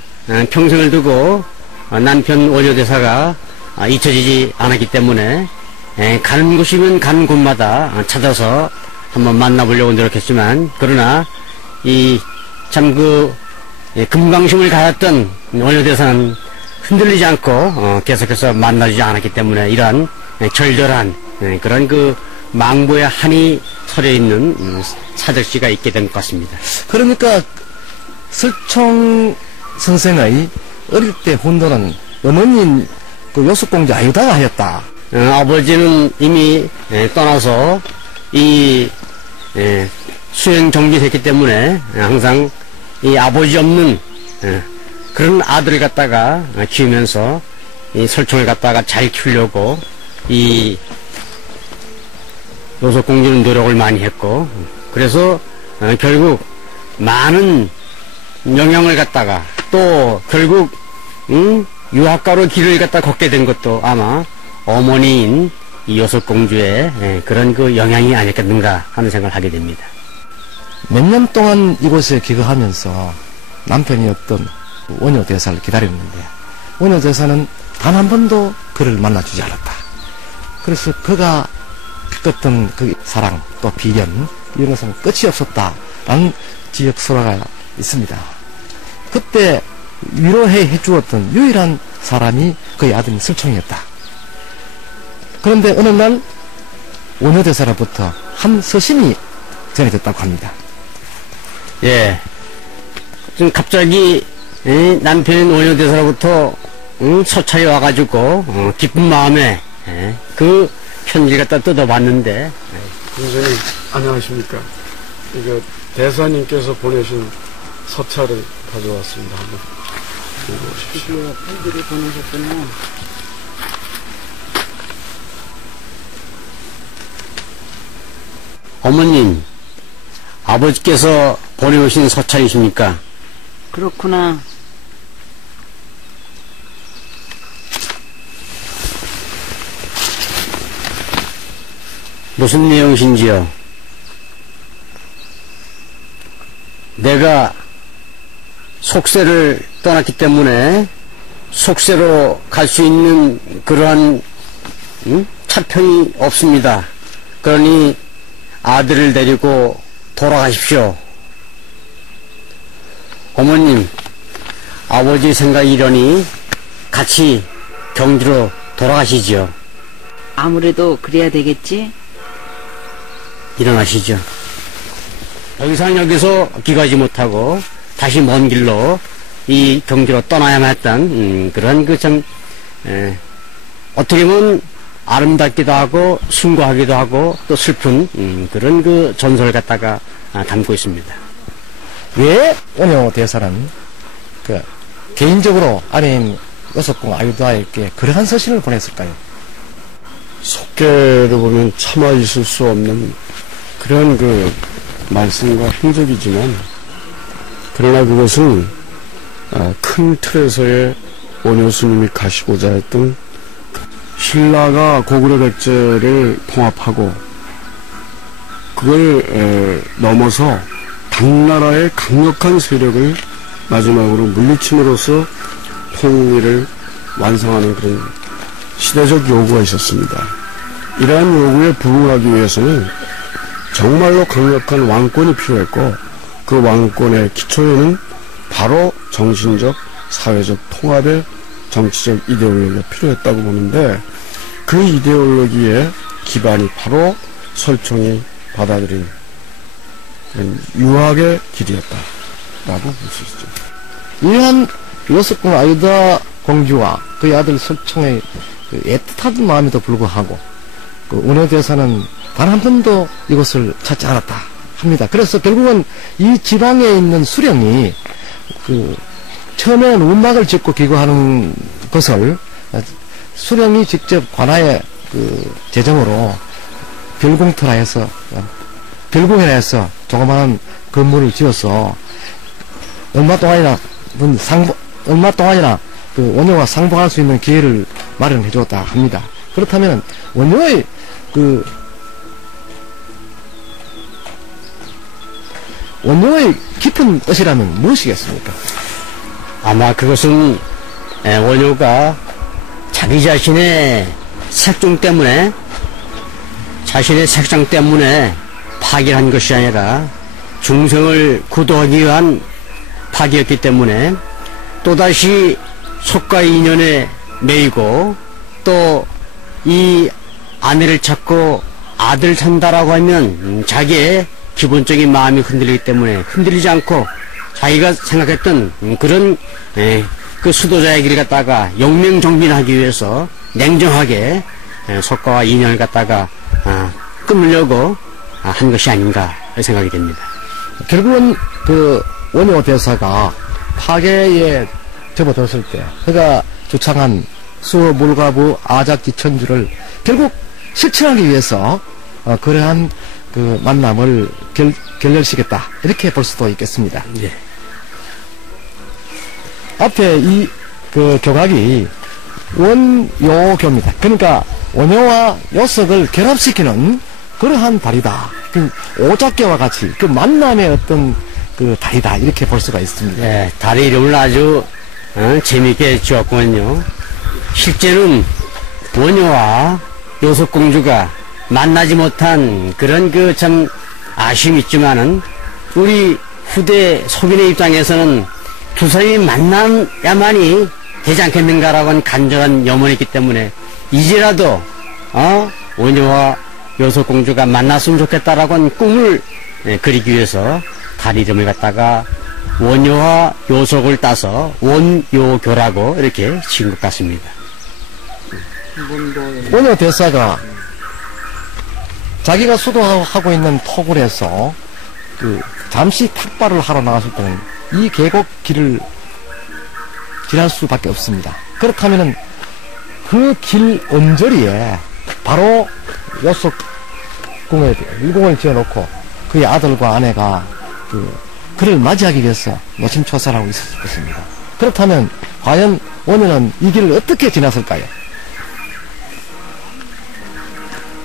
평생을 두고 남편 원효대사가 잊혀지지 않았기 때문에 가는 곳이면 가는 곳마다 찾아서 한번 만나보려고 노력했지만, 그러나 이 참 금강심을 가졌던 원효대사는 흔들리지 않고 계속해서 만나주지 않았기 때문에 이러한 절절한 그런 그 망보의 한이 서려 있는 사절시가 있게 된 것 같습니다. 그러니까 설총 선생의 어릴 때 혼돈은 어머니인 그 요석공주 아유다가 하였다. 아버지는 이미 떠나서 이 수행 정지됐기 때문에 항상 이 아버지 없는 그런 아들을 갖다가 키우면서 이 설총을 갖다가 잘 키우려고 이 요석공주는 노력을 많이 했고, 그래서 결국 많은 영향을 갖다가 또 결국 유학가로 길을 갖다 걷게 된 것도 아마 어머니인 이 요석공주의 그런 그 영향이 아니겠는가 하는 생각을 하게 됩니다. 몇 년 동안 이곳에 기거하면서 남편이었던 원효대사를 기다렸는데 원효대사는 단 한 번도 그를 만나주지 않았다. 그래서 그가 겪었던 그 사랑 또 비련 이런 것은 끝이 없었다라는 지역설화가 있습니다. 그때 위로해 주었던 유일한 사람이 그의 아들인 설총이었다. 그런데 어느 날 원효대사로부터 한 서신이 전해졌다고 합니다. 예. 좀 갑자기 남편인 원효대사로부터 서찰이 와가지고 기쁜 마음에 그 편지를 갖다 뜯어봤는데, 선생님 안녕하십니까. 이거 대사님께서 보내신 서찰을 가져왔습니다. 한번 읽어보십시오. 편지를 보내셨구나. 어머님, 아버지께서 보내오신 서찰이십니까? 그렇구나. 무슨 내용이신지요? 내가 속세를 떠났기 때문에 속세로 갈 수 있는 그러한 차편이 없습니다. 그러니 아들을 데리고 돌아가십시오. 어머님, 아버지 생각이 이러니 같이 경주로 돌아가시지요. 아무래도 그래야 되겠지? 일어나시죠. 여기서는 여기서 기가지 못하고 다시 먼 길로 이 경주로 떠나야만 했던 그런 그 참 어떻게 보면 아름답기도 하고 숭고하기도 하고 또 슬픈 그런 그 전설을 갖다가 담고 있습니다. 왜 원효대사는 그 개인적으로 아내인 요석궁 아유다에게 그러한 서신을 보냈을까요? 속계를 보면 차마 있을 수 없는 그런 그 말씀과 행적이지만, 그러나 그것은 큰 틀에서의 원효 스님이 가시고자 했던 신라가 고구려 백제를 통합하고 그걸 넘어서 당나라의 강력한 세력을 마지막으로 물리침으로써 통일을 완성하는 그런 시대적 요구가 있었습니다. 이러한 요구에 부응하기 위해서는 정말로 강력한 왕권이 필요했고, 그 왕권의 기초에는 바로 정신적, 사회적 통합의 정치적 이데올로기가 필요했다고 보는데 그 이데올로기의 기반이 바로 설총이 받아들인 그런 유학의 길이었다라고 볼 수 있죠. 이러한 요석궁 아유다 공주와 그의 아들 설총의 그 애틋한 마음에도 불구하고 그 원효대사는 단 한 번도 이곳을 찾지 않았다 합니다. 그래서 결국은 이 지방에 있는 수령이 그 처음에는 운막을 짓고 기거하는 것을 수령이 직접 관아의 그 재정으로 별궁터라 해서 별궁이라 해서 조그마한 건물을 지어서 얼마 동안이나 그 원효와 상봉할 수 있는 기회를 마련해 주었다 합니다. 그렇다면 원효의 원효의 깊은 뜻이라면 무엇이겠습니까? 아마 그것은 원효가 자기 자신의 색종 때문에 자신의 색상 때문에 파기한 것이 아니라 중생을 구도하기 위한 파기였기 때문에 또다시 속과의 인연에 매이고 또 이 아내를 찾고 아들 산다라고 하면 자기의 기본적인 마음이 흔들리기 때문에 흔들리지 않고 자기가 생각했던 그런 그 수도자의 길을 갖다가 영명정진하기 위해서 냉정하게 속과와 인연을 갖다가 끊으려고 한 것이 아닌가 생각이 됩니다. 결국은 그 원효 대사가 파괴에 접어들었을 때 그가 주창한 수호 물가부 아작지 천주를 결국 실천하기 위해서 그러한 그 만남을 결렬시켰다 이렇게 볼 수도 있겠습니다. 예. 앞에 이 그 교각이 원요교입니다. 그러니까 원효와 요석을 결합시키는 그러한 다리다. 그 오작교와 같이 그 만남의 어떤 그 다리다 이렇게 볼 수가 있습니다. 예, 다리 이름을 아주 재미있게 지었군요. 실제는 원효와 요석공주가 만나지 못한 그런 그 참 아쉬움이 있지만은 우리 후대 소빈의 입장에서는 두 사람이 만나야만이 되지 않겠는가라고 하는 간절한 염원이 있기 때문에 이제라도 원효와 요석공주가 만났으면 좋겠다라고 하는 꿈을 그리기 위해서 다리 이름을 갖다가 원효와 요석을 따서 원요교라고 이렇게 지은 것 같습니다. 원효 대사가 자기가 수도하고 있는 토굴에서 그 잠시 탁발을 하러 나갔을 때는 이 계곡 길을 지날 수밖에 없습니다. 그렇다면은 그 길 언저리에 바로 요석궁에 일궁을 지어놓고 그의 아들과 아내가 그를 맞이하기 위해서 노심초사를 하고 있었을 것입니다. 그렇다면 과연 원효는 이 길을 어떻게 지났을까요?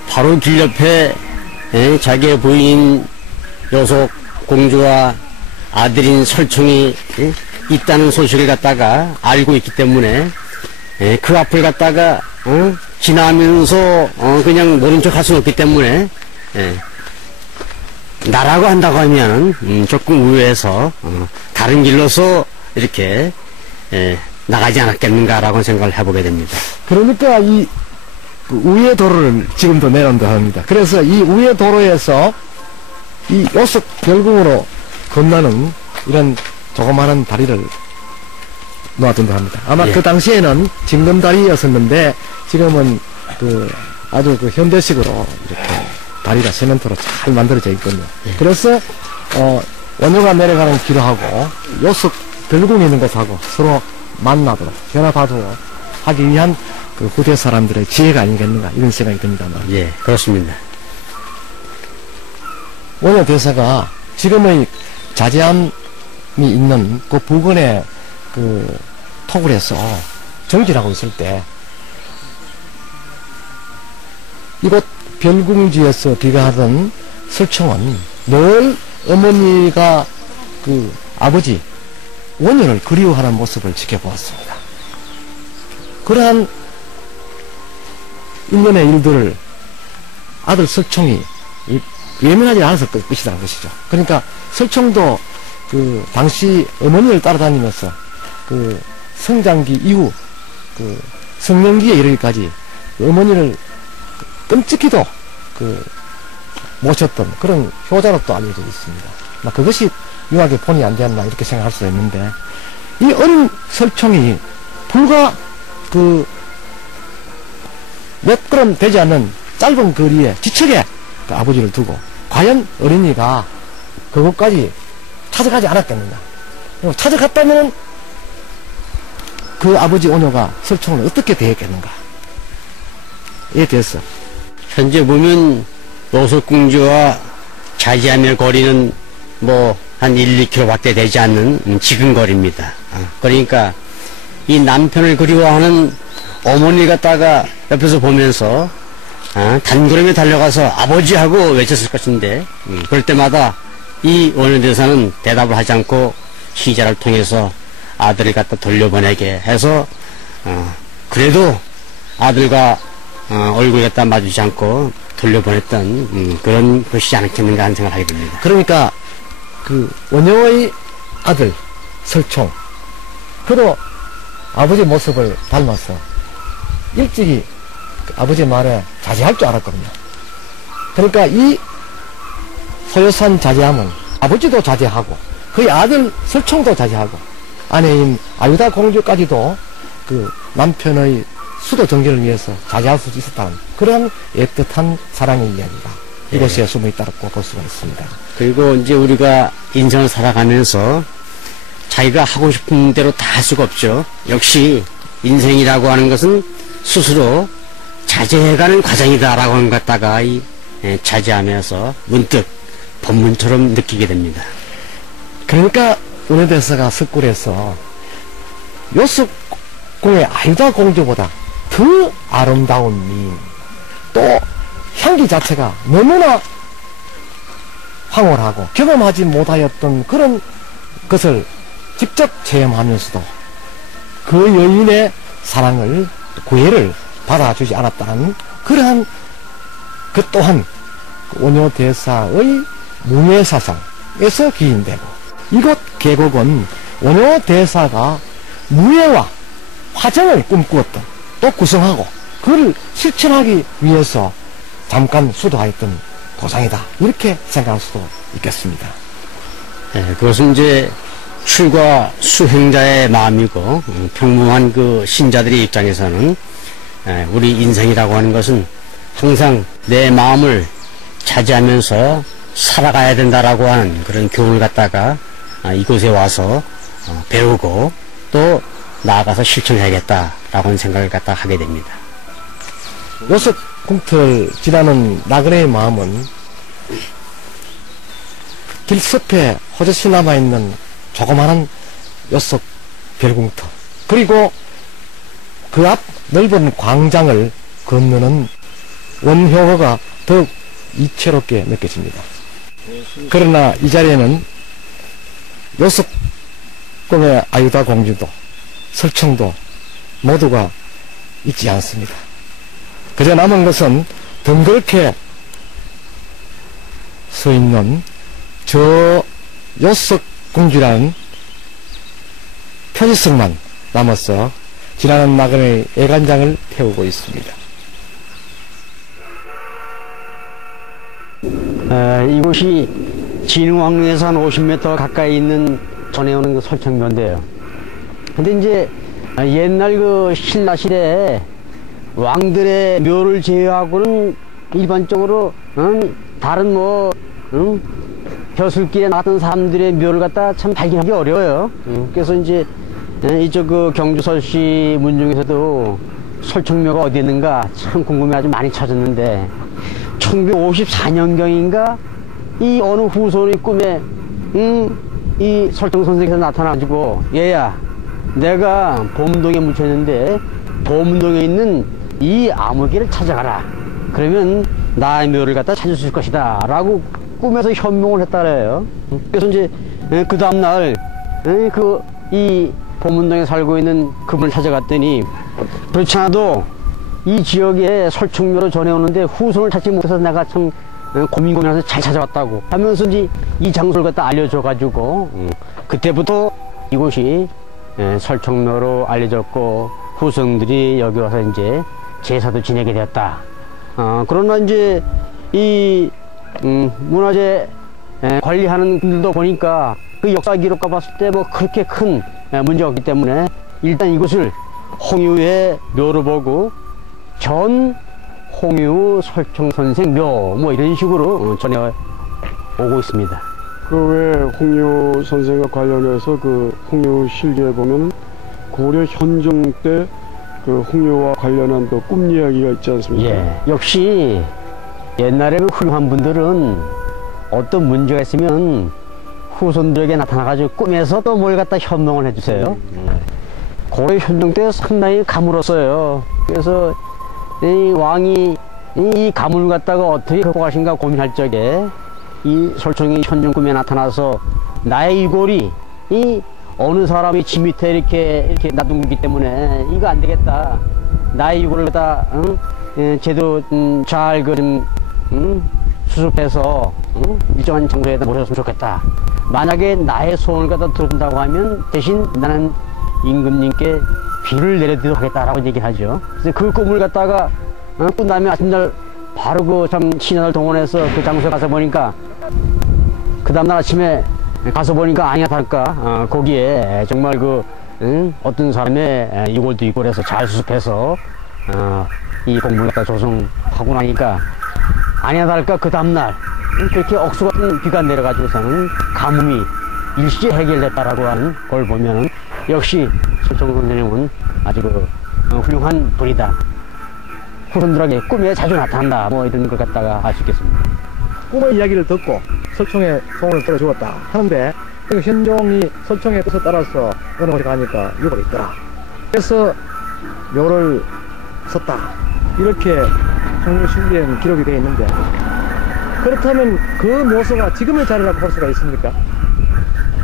바로 길 옆에 자기의 부인 요석공주와 아들인 설총이 있다는 소식을 갖다가 알고 있기 때문에 그 앞을 갖다가 지나면서 그냥 모른 척 할 수는 없기 때문에 나라고 한다고 하면 조금 우회해서 다른 길로서 이렇게 나가지 않았겠는가라고 생각을 해보게 됩니다. 그러니까 이 우회 도로를 지금도 내놓는다 합니다. 그래서 이 우회 도로에서 이 요석 별궁으로 건너는 이런 조그마한 다리를 놓아둔다 합니다. 아마 예. 그 당시에는 징검다리였었는데 지금은 그 아주 그 현대식으로 이렇게 다리가 세멘트로 잘 만들어져 있거든요. 예. 그래서 원효가 내려가는 길하고 요석 별궁이 있는 곳하고 서로 만나도록 연합하도록 하기 위한 그 후대 사람들의 지혜가 아니겠는가 이런 생각이 듭니다만. 예, 그렇습니다. 원효 대사가 지금의 자제함이 있는 그 부근의 그 토굴에서 정진하고 있을 때 이곳 별궁지에서 귀가하던 설총은 늘 어머니가 그 아버지 원효를 그리워하는 모습을 지켜보았습니다. 그러한 일련의 일들을 아들 설총이 외면하지 않았을 것이라는 것이죠. 그러니까 설총도 그 당시 어머니를 따라다니면서 그 성장기 이후 그 성년기에 이르기까지 어머니를 끔찍히도 그 모셨던 그런 효자로 또 알려져 있습니다. 그것이 유학의 본이 안 되었나 이렇게 생각할 수 있는데, 이 어린 설총이 불과 그 몇 걸음 되지 않는 짧은 거리에 지척에 그 아버지를 두고 과연 어린이가 그곳까지 찾아가지 않았겠느냐. 찾아갔다면 그 아버지 오녀가 설총을 어떻게 대했겠는가에 대해서 현재 보면 노석궁지와 자지하면 거리는 뭐 한 1, 2km밖에 되지 않는 지금 거리입니다. 그러니까 이 남편을 그리워하는 어머니 갖다가 옆에서 보면서 단걸음에 달려가서 아버지하고 외쳤을 것인데, 그럴 때마다 이 원효대사는 대답을 하지 않고 시자를 통해서 아들을 갖다 돌려보내게 해서 그래도 아들과 얼굴 갖다 마주치지 않고 돌려보냈던 그런 것이지 않겠는가 하는 생각을 하게 됩니다. 그러니까 그 원효의 아들 설총, 그도 아버지 모습을 닮아서 일찍이 그 아버지 말에 자제할 줄 알았거든요. 그러니까 이 소요산 자제함은 아버지도 자제하고 그의 아들 설총도 자제하고 아내인 아유다 공주까지도 그 남편의 수도 정진을 위해서 자제할 수 있었다는 그런 애틋한 사랑의 이야기가 이곳에 숨어 있다고 볼 수가 있습니다. 그리고 이제 우리가 인생을 살아가면서 자기가 하고 싶은 대로 다 할 수가 없죠. 역시 인생이라고 하는 것은 스스로 자제해가는 과정이다라고 하는 것 갖다가 자제하면서 문득 법문처럼 느끼게 됩니다. 그러니까 원효대사가 석굴에서 요석궁의 아유다 공주보다 더 아름다운 미인, 또 향기 자체가 너무나 황홀하고 경험하지 못하였던 그런 것을 직접 체험하면서도 그 여인의 사랑을, 구애를 받아주지 않았다는 그러한 그 또한 원효대사의 무예사상에서 기인되고, 이곳 계곡은 원효대사가 무예와 화정을 꿈꾸었던, 또 구성하고 그를 실천하기 위해서 잠깐 수도하였던 도장이다, 이렇게 생각할 수도 있겠습니다. 그것은 이제 출가 수행자의 마음이고, 평범한 그 신자들의 입장에서는 우리 인생이라고 하는 것은 항상 내 마음을 자제하면서 살아가야 된다라고 하는 그런 교훈을 갖다가 이곳에 와서 배우고 또 나아가서 실천해야겠다라고 하는 생각을 갖다 하게 됩니다. 요석궁터를 지나는 나그네의 마음은 길섭에 호젓이 남아있는 조그마한 요석 별궁터, 그리고 그 앞 넓은 광장을 건너는 원효호가 더욱 이채롭게 느껴집니다. 그러나 이 자리에는 요석궁의 아유다 공주도 설총도 모두가 있지 않습니다. 그저 남은 것은 덩그렇게 서 있는 저 요석궁주라는 표지석만 남아서 지나는 나그네의 애간장을 태우고 있습니다. 이곳이 진흥왕릉에서 한 50m 가까이 있는 전해오는 그 설청묘인데요. 근데 이제 옛날 그 신라 시대에 왕들의 묘를 제외하고는 일반적으로 다른 뭐 벼슬길에 나갔던 사람들의 묘를 갖다 참 발견하기 어려워요. 그래서 이제 이쪽 그 경주설씨 문중에서도 설청묘가 어디 있는가 참 궁금해 아주 많이 찾았는데, 1954년경인가 이 어느 후손의 꿈에 이 설청 선생께서 나타나가지고, 얘야 내가 보문동에 묻혀있는데 보문동에 있는 이 암흑기를 찾아가라. 그러면 나의 묘를 갖다 찾을 수 있을 것이다 라고 꿈에서 현몽을 했다 그래요. 그래서 이제 그 다음날 이 보문동에 살고 있는 그분을 찾아갔더니, 그렇지 않아도 이 지역에 설청묘로 전해오는데 후손을 찾지 못해서 내가 참 고민하면서 잘 찾아왔다고 하면서 이제 이 장소를 갖다 알려줘가지고 그때부터 이곳이 설총묘로 알려졌고 후손들이 여기 와서 이제 제사도 지내게 되었다. 그러나 이제 이 문화재 관리하는 분들도 보니까 그 역사 기록과 봤을 때 뭐 그렇게 큰 문제가 없기 때문에 일단 이곳을 홍유의 묘로 보고 전 홍유 설총선생 묘 뭐 이런 식으로 전해오고 있습니다. 그 외 홍유 선생과 관련해서 그 홍유 실기에 보면 고려 현종 때 그 홍유와 관련한 또 꿈 이야기가 있지 않습니까? 예, 역시 옛날에 그 훌륭한 분들은 어떤 문제가 있으면 후손들에게 나타나가지고 꿈에서 또 뭘 갖다 현몽을 해주세요. 고려 현종 때 상당히 가물었어요. 그래서 이 왕이 이 가물을 갖다가 어떻게 극복하신가 고민할 적에 이 설총이 현종 꿈에 나타나서 나의 이골이 이 어느 사람이 지 밑에 이렇게 놔둔 거기 때문에 이거 안 되겠다. 나의 이골을 갖다 제대로 잘 수습해서 일정한 장소에다 모셨으면 좋겠다. 만약에 나의 소원을 갖다 들어준다고 하면 대신 나는 임금님께 비를 내려드리도록 하겠다라고 얘기를 하죠. 그래서 그 꿈을 갖다가 꾼 다음에 아침날 바로 그 참 신하들 동원해서 그 장소에 가서 보니까 그 다음날 아침에 가서 보니까 아니야 다를까 거기에 정말 어떤 사람의 이골도 있고 그래서 잘 수습해서 이 공물을 갖다 조성하고 나니까 아니야 다를까 그 다음날 그렇게 억수 같은 비가 내려가지고서는 가뭄이 일시에 해결됐다라고 하는 걸 보면은 역시 설총 선생님은 아주 훌륭한 분이다. 후손들에게 꿈에 자주 나타난다. 뭐 이런 걸 갖다가 알 수 있겠습니다. 꿈의 이야기를 듣고 설총의 소원을 들어주었다 하는데 현종이 설총의 뜻에 따라서 어느 곳에 가니까 유골이 있더라. 그래서 묘를 썼다. 이렇게 홍유실기에는 기록이 되어 있는데 그렇다면 그 묘소가 지금의 자리라고 볼 수가 있습니까?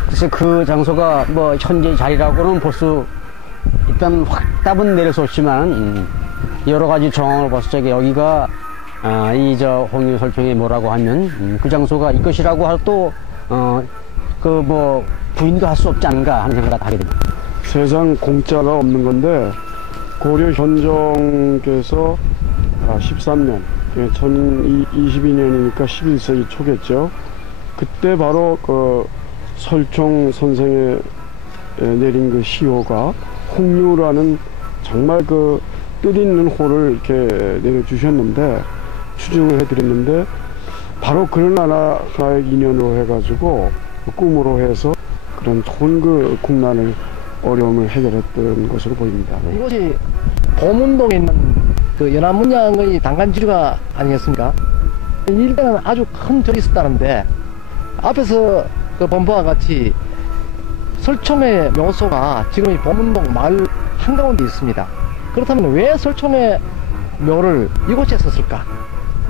글쎄 그 장소가 뭐 현재 자리라고는 볼 수 일단 확답은 내릴 수 없지만 여러 가지 정황을 봤을 적에 여기가 이 홍유 설총이 뭐라고 하면 그 장소가 이것이라고 해도 뭐 부인도 할 수 없지 않은가 하는 생각을 하게 됩니다. 세상 공짜가 없는 건데 고려 현종께서 13년 1022년이니까 11세기 초겠죠. 그때 바로 그 설총 선생의 내린 그 시호가 홍유라는 정말 그 뜻있는 호를 이렇게 내려주셨는데 추증을 해드렸는데 바로 그런 하나의 인연으로 해가지고 꿈으로 해서 그런 좋은 국난을 어려움을 해결했던 것으로 보입니다. 이곳이 보문동에 있는 그 연안문양의 단간지류가 아니겠습니까? 일단은 아주 큰 절이 있었다는데 앞에서 그 본 바와 같이 설총의 묘소가 지금 이 보문동 마을 한가운데 있습니다. 그렇다면 왜 설총의 묘를 이곳에 썼을까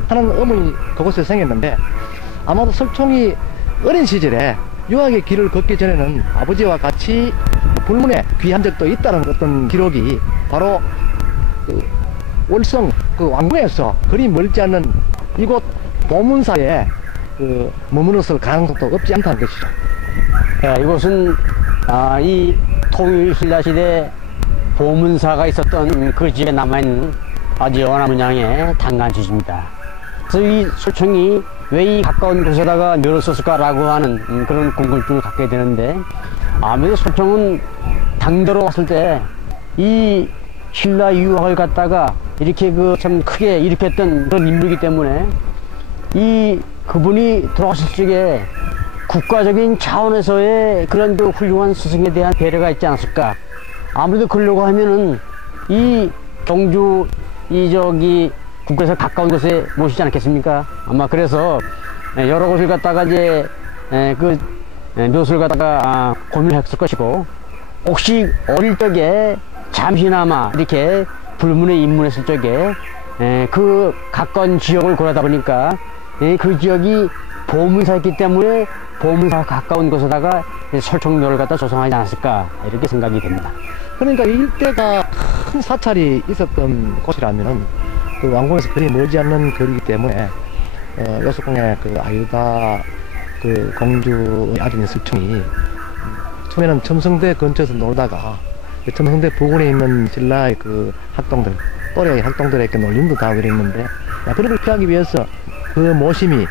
하는 의문이 그곳에 생겼는데 아마도 설총이 어린 시절에 유학의 길을 걷기 전에는 아버지와 같이 불문에 귀한 적도 있다는 어떤 기록이 바로 그 월성 그 왕궁에서 그리 멀지 않는 이곳 보문사에 머무렀을 가능성도 없지 않다는 것이죠. 이곳은 이 통일신라시대 보문사가 있었던 그 집에 남아있는 아주 연한 문양의 단간지주입니다. 그래서 이 설총이 왜 이 가까운 곳에다가 묘를 썼을까라고 하는 그런 궁금증을 갖게 되는데 아무래도 설총은 당대로 왔을 때 이 신라 유학을 갖다가 이렇게 참 크게 일으켰던 그런 인물이기 때문에 그분이 돌아가실 적에 국가적인 차원에서의 그런 훌륭한 스승에 대한 배려가 있지 않았을까. 아무래도 그러려고 하면은 이 경주 국가에서 가까운 곳에 모시지 않겠습니까? 아마 그래서 여러 곳을 갖다가 이제 묘소를 갖다가 고민했을 것이고 혹시 어릴 적에 잠시나마 이렇게 불문에 입문했을 적에 그 가까운 지역을 고려하다 보니까 그 지역이 보문사였기 때문에 보문사가 가까운 곳에다가 설총묘를 갖다 조성하지 않았을까 이렇게 생각이 됩니다. 그러니까 이 일대가 큰 사찰이 있었던 곳이라면은 그 왕궁에서 그리 멀지 않는 거리이기 때문에 요속공의 그 아유다 그 공주의 아들인 설총이 처음에는 첨성대 근처에서 놀다가 그 첨성대 부근에 있는 신라의 그 학동들, 또래의 학동들에게 놀림도 다 그랬는데, 그런 걸 피하기 위해서 그 모심이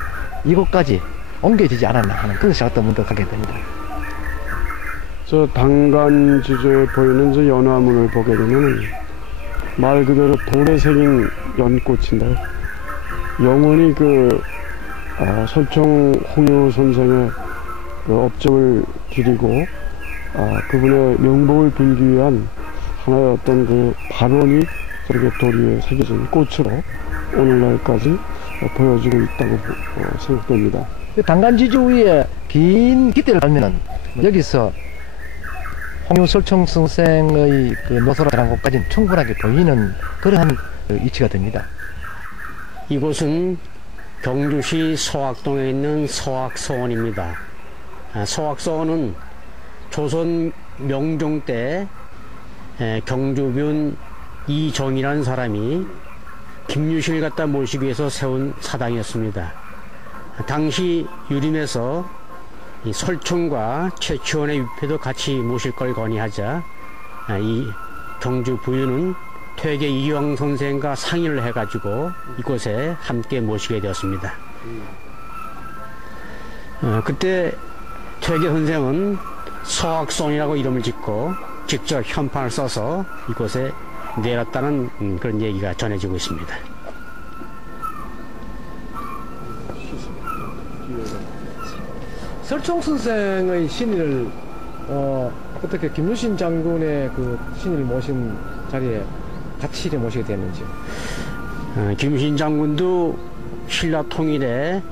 이곳까지 옮겨지지 않았나 하는 그런 생각도 문득 하게 됩니다. 저 당간지조에 보이는 저 연화문을 보게 되면 말 그대로 돌에 새긴 연꽃인데, 영원히 그 설총 홍유 선생의 그 업적을 기리고 그분의 명복을 빌기 위한 하나의 어떤 그 발언이 저렇게 돌 위에 새겨진 꽃으로 오늘날까지 보여지고 있다고 생각됩니다. 그 당간지조 위에 긴 깃대를 달면은 여기서 홍유 설총 선생의 그 노소라는 곳까지는 충분하게 보이는 그러한 위치가 됩니다. 이곳은 경주시 서학동에 있는 서학서원입니다. 서학서원은 조선 명종 때 경주군 이정이라는 사람이 김유신을 갖다 모시기 위해서 세운 사당이었습니다. 당시 유림에서 이 설총과 최치원의 위패도 같이 모실 걸 건의하자 이 경주 부유는 퇴계 이황 선생과 상의를 해가지고 이곳에 함께 모시게 되었습니다. 그때 퇴계 선생은 서학성이라고 이름을 짓고 직접 현판을 써서 이곳에 내렸다는 그런 얘기가 전해지고 있습니다. 설총 선생의 신의를 어떻게 김유신 장군의 그 신의를 모신 자리에 같이 모시게 됐는지. 김유신 장군도 신라 통일에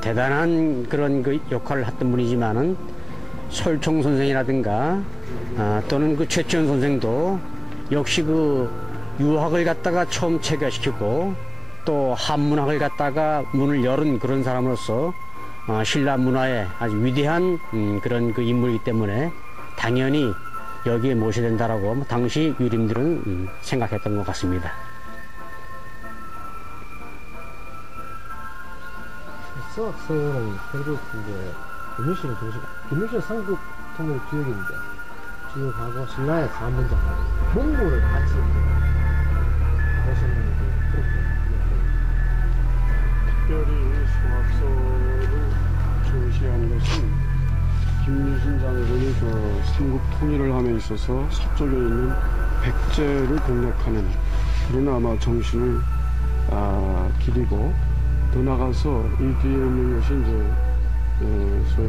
대단한 그런 그 역할을 했던 분이지만은 설총 선생이라든가 또는 그 최치원 선생도 역시 그 유학을 갖다가 처음 체결시키고 또 한문학을 갖다가 문을 열은 그런 사람으로서 신라 문화의 아주 위대한 그런 그 인물이기 때문에 당연히 여기에 모셔야 된다라고 당시 유림들은 생각했던 것 같습니다. 서학서는 결국 이제 김유신을 중심, 김유신 삼국 통일 주역인데 주역하고 신라의 사문장하고 몽골을 같이 모셨는 게 그렇게 특별히 서학서를 중시한 것은 김유신 장군이 그 삼국 통일을 함에 있어서 서쪽에 있는 백제를 공략하는 그런 아마 정신을 기리고 더 나가서 이 뒤에 있는 것이 이제 소위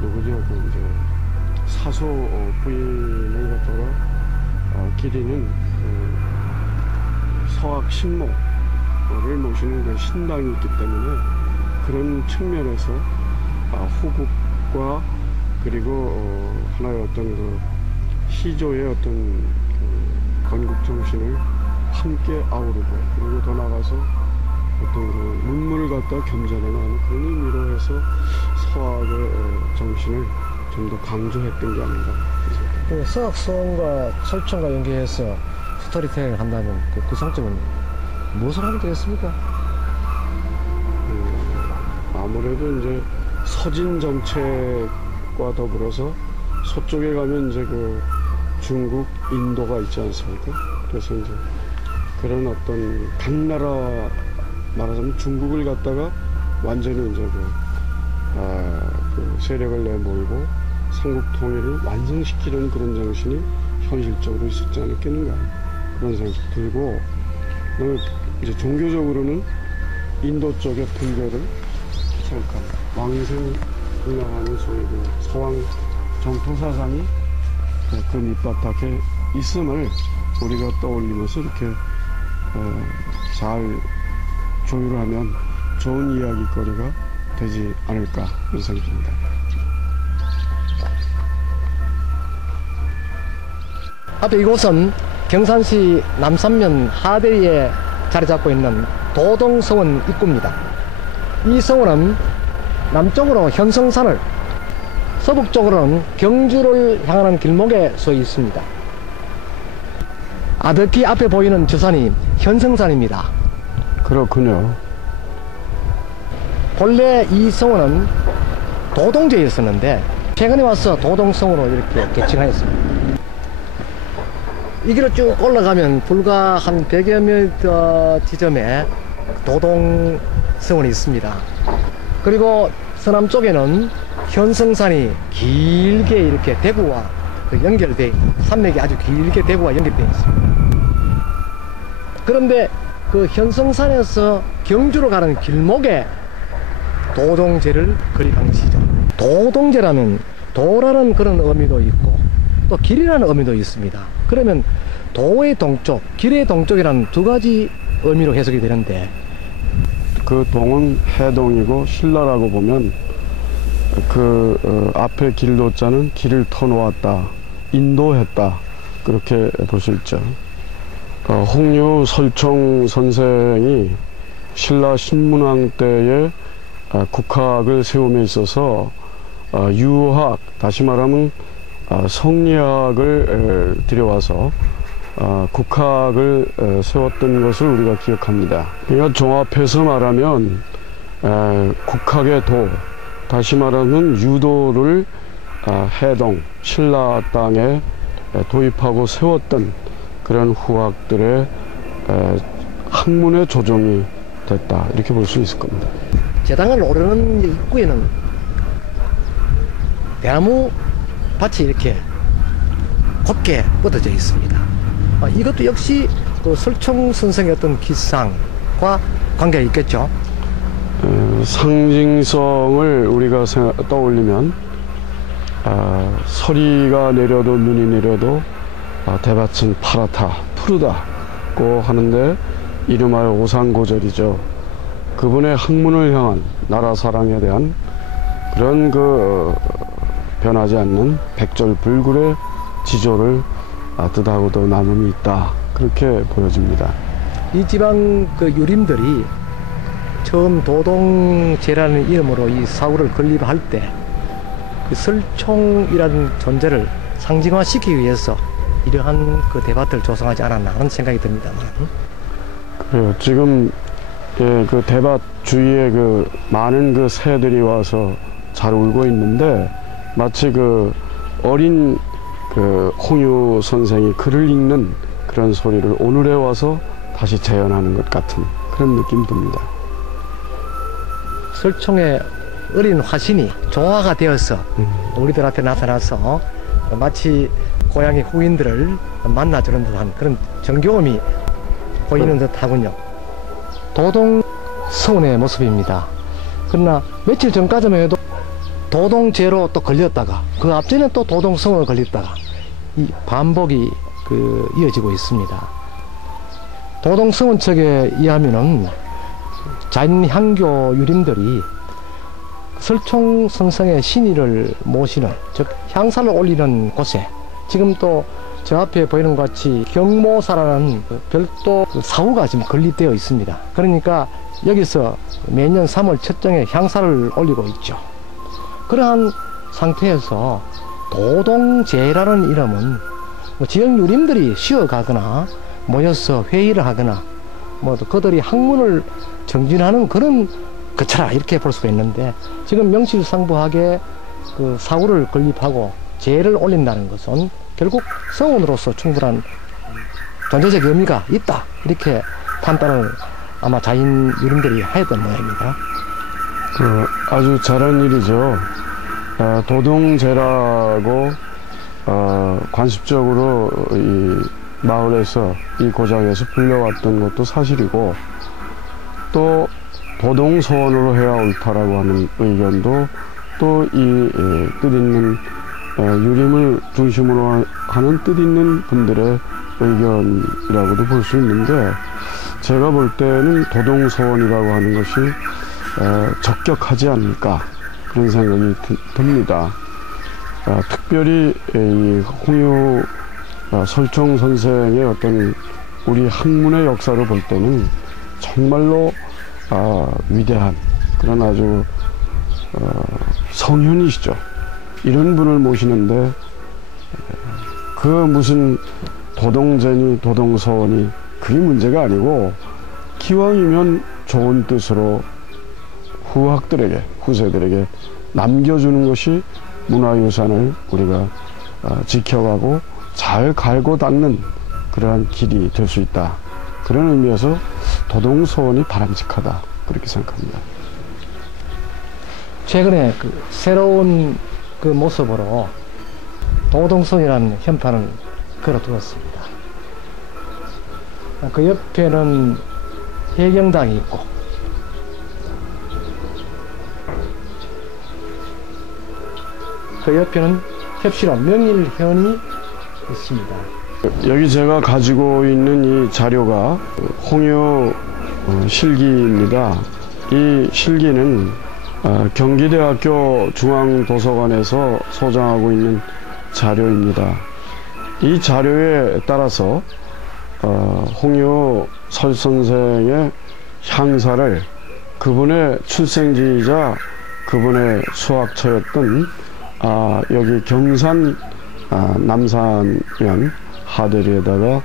누구죠? 그 이제 사소 부인을 갖다가 기리는 서학 신모를 모시는 그 신당이 있기 때문에 그런 측면에서 호국과 그리고 하나의 어떤 그 시조의 어떤 그 건국 정신을 함께 아우르고 그리고 더 나가서 어떤 그 문물을 갖다 겸전하는 그런 의미로 해서 서학의 정신을 좀 더 강조했던 게 아닌가. 그 서학서원과 설총과 연계해서 스토리텔링을 한다면 그 구성점은 무엇을 하게 되겠습니까? 아무래도 이제 서진 정책과 더불어서 서쪽에 가면 이제 그 중국, 인도가 있지 않습니까? 그래서 이제 그런 어떤 각 나라 말하자면 중국을 갖다가 완전히 이제 그 세력을 내몰고 삼국 통일을 완성시키는 그런 정신이 현실적으로 있었지 않았겠는가 그런 생각이 들고, 그다음에 이제 종교적으로는 인도 쪽의 불교를 생각한 왕생 분양하는 소위 그 서왕 정토 사상이 그 밑바닥에 있음을 우리가 떠올리면서 이렇게 잘 조율하면 좋은 이야기거리가 되지 않을까 그런 생각입니다. 앞에 이곳은 경산시 남산면 하대리에 자리 잡고 있는 도동서원 입구입니다. 이 서원은 남쪽으로 현성산을, 서북쪽으로는 경주를 향하는 길목에 서 있습니다. 아득히 앞에 보이는 저 산이 현성산입니다. 그렇군요. 본래 이 성원은 도동제였었는데 최근에 와서 도동성으로 이렇게 개칭하였습니다. 이 길을 쭉 올라가면 불과 한 100여 미터 지점에 도동성원이 있습니다. 그리고 서남 쪽에는 현성산이 길게 이렇게 대구와 연결되어 산맥이 아주 길게 대구와 연결되어 있습니다. 그런데 그 현성산에서 경주로 가는 길목에 도동제를 건립한 것이죠. 도동제라는 도라는 그런 의미도 있고 또 길이라는 의미도 있습니다. 그러면 도의 동쪽, 길의 동쪽이라는 두 가지 의미로 해석이 되는데 그 동은 해동이고 신라라고 보면 앞에 길도자는 길을 터놓았다, 인도했다, 그렇게 볼 수 있죠. 홍유 설총 선생이 신라 신문왕 때에 국학을 세움에 있어서 유학, 다시 말하면 성리학을 들여와서 국학을 세웠던 것을 우리가 기억합니다. 그러니까 종합해서 말하면 국학의 도, 다시 말하면 유도를 해동, 신라 땅에 도입하고 세웠던 그런 후학들의 학문의 조정이 됐다, 이렇게 볼 수 있을 겁니다. 제당을 오르는 입구에는 대나무 밭이 이렇게 곱게 뻗어져 있습니다. 이것도 역시 그 설총 선생의 어떤 기상과 관계가 있겠죠. 상징성을 우리가 떠올리면 서리가 내려도 눈이 내려도 대밭은 파랗다, 푸르다고 하는데 이름하여 오상고절이죠. 그분의 학문을 향한 나라 사랑에 대한 그런 변하지 않는 백절불굴의 지조를 뜻하고도 나눔이 있다, 그렇게 보여집니다. 이 지방 그 유림들이 처음 도동제라는 이름으로 이 사후를 건립할 때 그 설총이라는 존재를 상징화시키기 위해서 이러한 그 대밭을 조성하지 않았나 하는 생각이 듭니다만. 그래요. 지금 그 대밭 주위에 그 많은 그 새들이 와서 잘 울고 있는데 마치 그 어린 그 홍유 선생이 글을 읽는 그런 소리를 오늘에 와서 다시 재현하는 것 같은 그런 느낌 듭니다. 설총의 어린 화신이 조화가 되어서 우리들 앞에 나타나서 마치 고향의 후인들을 만나주는 듯한 그런 정겨움이 보이는 듯 하군요. 도동서원의 모습입니다. 그러나 며칠 전까지만 해도 도동제로 또 걸렸다가 그 앞전에 또 도동서원을 걸렸다가 이 반복이 이어지고 있습니다. 도동서원 측에 의하면은 자인향교 유림들이 설총 선생의 신의를 모시는, 즉 향사를 올리는 곳에 지금 또 저 앞에 보이는 것 같이 경모사라는 별도 사후가 지금 건립되어 있습니다. 그러니까 여기서 매년 3월 첫정에 향사를 올리고 있죠. 그러한 상태에서 도동제라는 이름은 지역 유림들이 쉬어가거나 모여서 회의를 하거나 그들이 학문을 정진하는 그런 거처라 이렇게 볼 수가 있는데, 지금 명실상부하게 그 사후를 건립하고 제를 올린다는 것은 결국 성원으로서 충분한 존재적 의미가 있다, 이렇게 판단을 아마 자인 유림들이 하였던 모양입니다. 아주 잘한 일이죠. 도동제라고 관습적으로 이 마을에서 이 고장에서 불려왔던 것도 사실이고, 또 도동서원으로 해야 옳다라고 하는 의견도 또 이 뜻있는 유림을 중심으로 하는 뜻있는 분들의 의견이라고도 볼 수 있는데, 제가 볼 때는 도동서원이라고 하는 것이 적격하지 않을까 그런 생각이 듭니다. 특별히 이 홍유 설총 선생의 어떤 우리 학문의 역사를 볼 때는 정말로 위대한 그런 아주 성현이시죠. 이런 분을 모시는데 무슨 도동제니 도동서원이 그게 문제가 아니고 기왕이면 좋은 뜻으로 후학들에게, 후세들에게 남겨주는 것이 문화유산을 우리가 지켜가고 잘 갈고 닦는 그러한 길이 될 수 있다. 그런 의미에서 도동서원이 바람직하다. 그렇게 생각합니다. 최근에 그 새로운 그 모습으로 도동서원이라는 현판을 걸어두었습니다. 그 옆에는 해경당이 있고, 그 옆에는 협실원 명일현이 있습니다. 여기 제가 가지고 있는 이 자료가 홍요 실기입니다. 이 실기는 경기대학교 중앙도서관에서 소장하고 있는 자료입니다. 이 자료에 따라서 홍요 설선생의 향사를 그분의 출생지이자 그분의 수학처였던 여기 경산 남산면 하대리에다가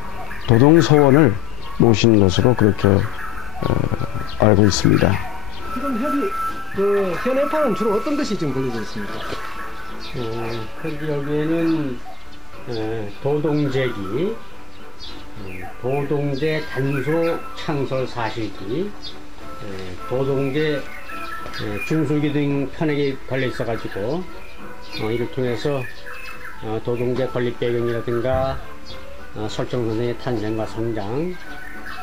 도동서원을 모신 것으로 그렇게 알고 있습니다. 지금 여기 그 현해판은 주로 어떤 것이 지금 걸려져 있습니까? 여기에는 도동제기, 도동제 단소 창설 사실기, 도동제 중술기 등 편액이 걸려 있어가지고 이를 통해서 도동제 건립 배경이라든가 설정 선생의 탄생과 성장,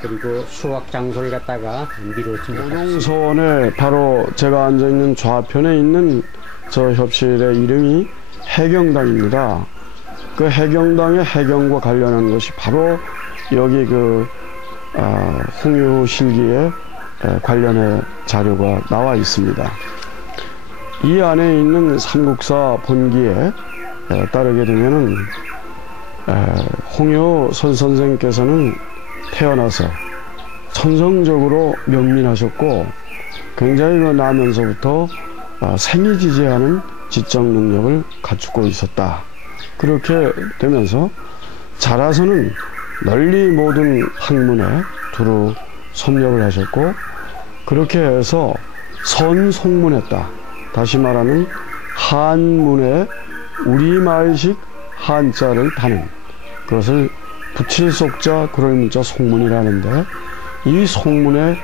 그리고 수학 장소를 갖다가 미루어진 도동서원에 바로 제가 앉아있는 좌편에 있는 저 협실의 이름이 해경당입니다. 그 해경당의 해경과 관련한 것이 바로 여기 그 홍유실기에 관련의 자료가 나와 있습니다. 이 안에 있는 삼국사 본기에 따르게 되면은 홍요 선 선생께서는 태어나서 천성적으로 명민하셨고 굉장히 그 나면서부터 생이지지하는 지적 능력을 갖추고 있었다. 그렇게 되면서 자라서는 널리 모든 학문에 두루 섭렵을 하셨고 그렇게 해서 선송문했다. 다시 말하면 한문에 우리말식 한자를 다는 그것을 부칠속자 구럴문자 송문이라는데 이 송문에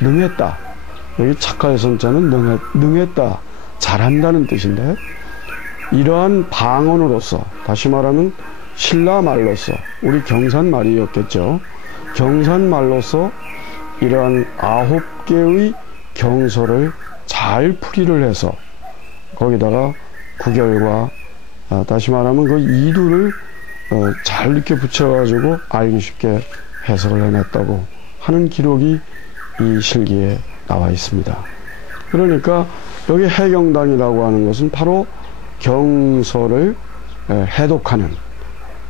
능했다. 여기 착할 선자는 능했다. 잘한다는 뜻인데 이러한 방언으로서 다시 말하면 신라말로서 우리 경산말이었겠죠. 경산말로서 이러한 9개의 경서를 잘 풀이를 해서 거기다가 구결과 다시 말하면 그 이두를 잘 이렇게 붙여가지고 알기 쉽게 해석을 해냈다고 하는 기록이 이 실기에 나와 있습니다. 그러니까 여기 해경당이라고 하는 것은 바로 경서를 해독하는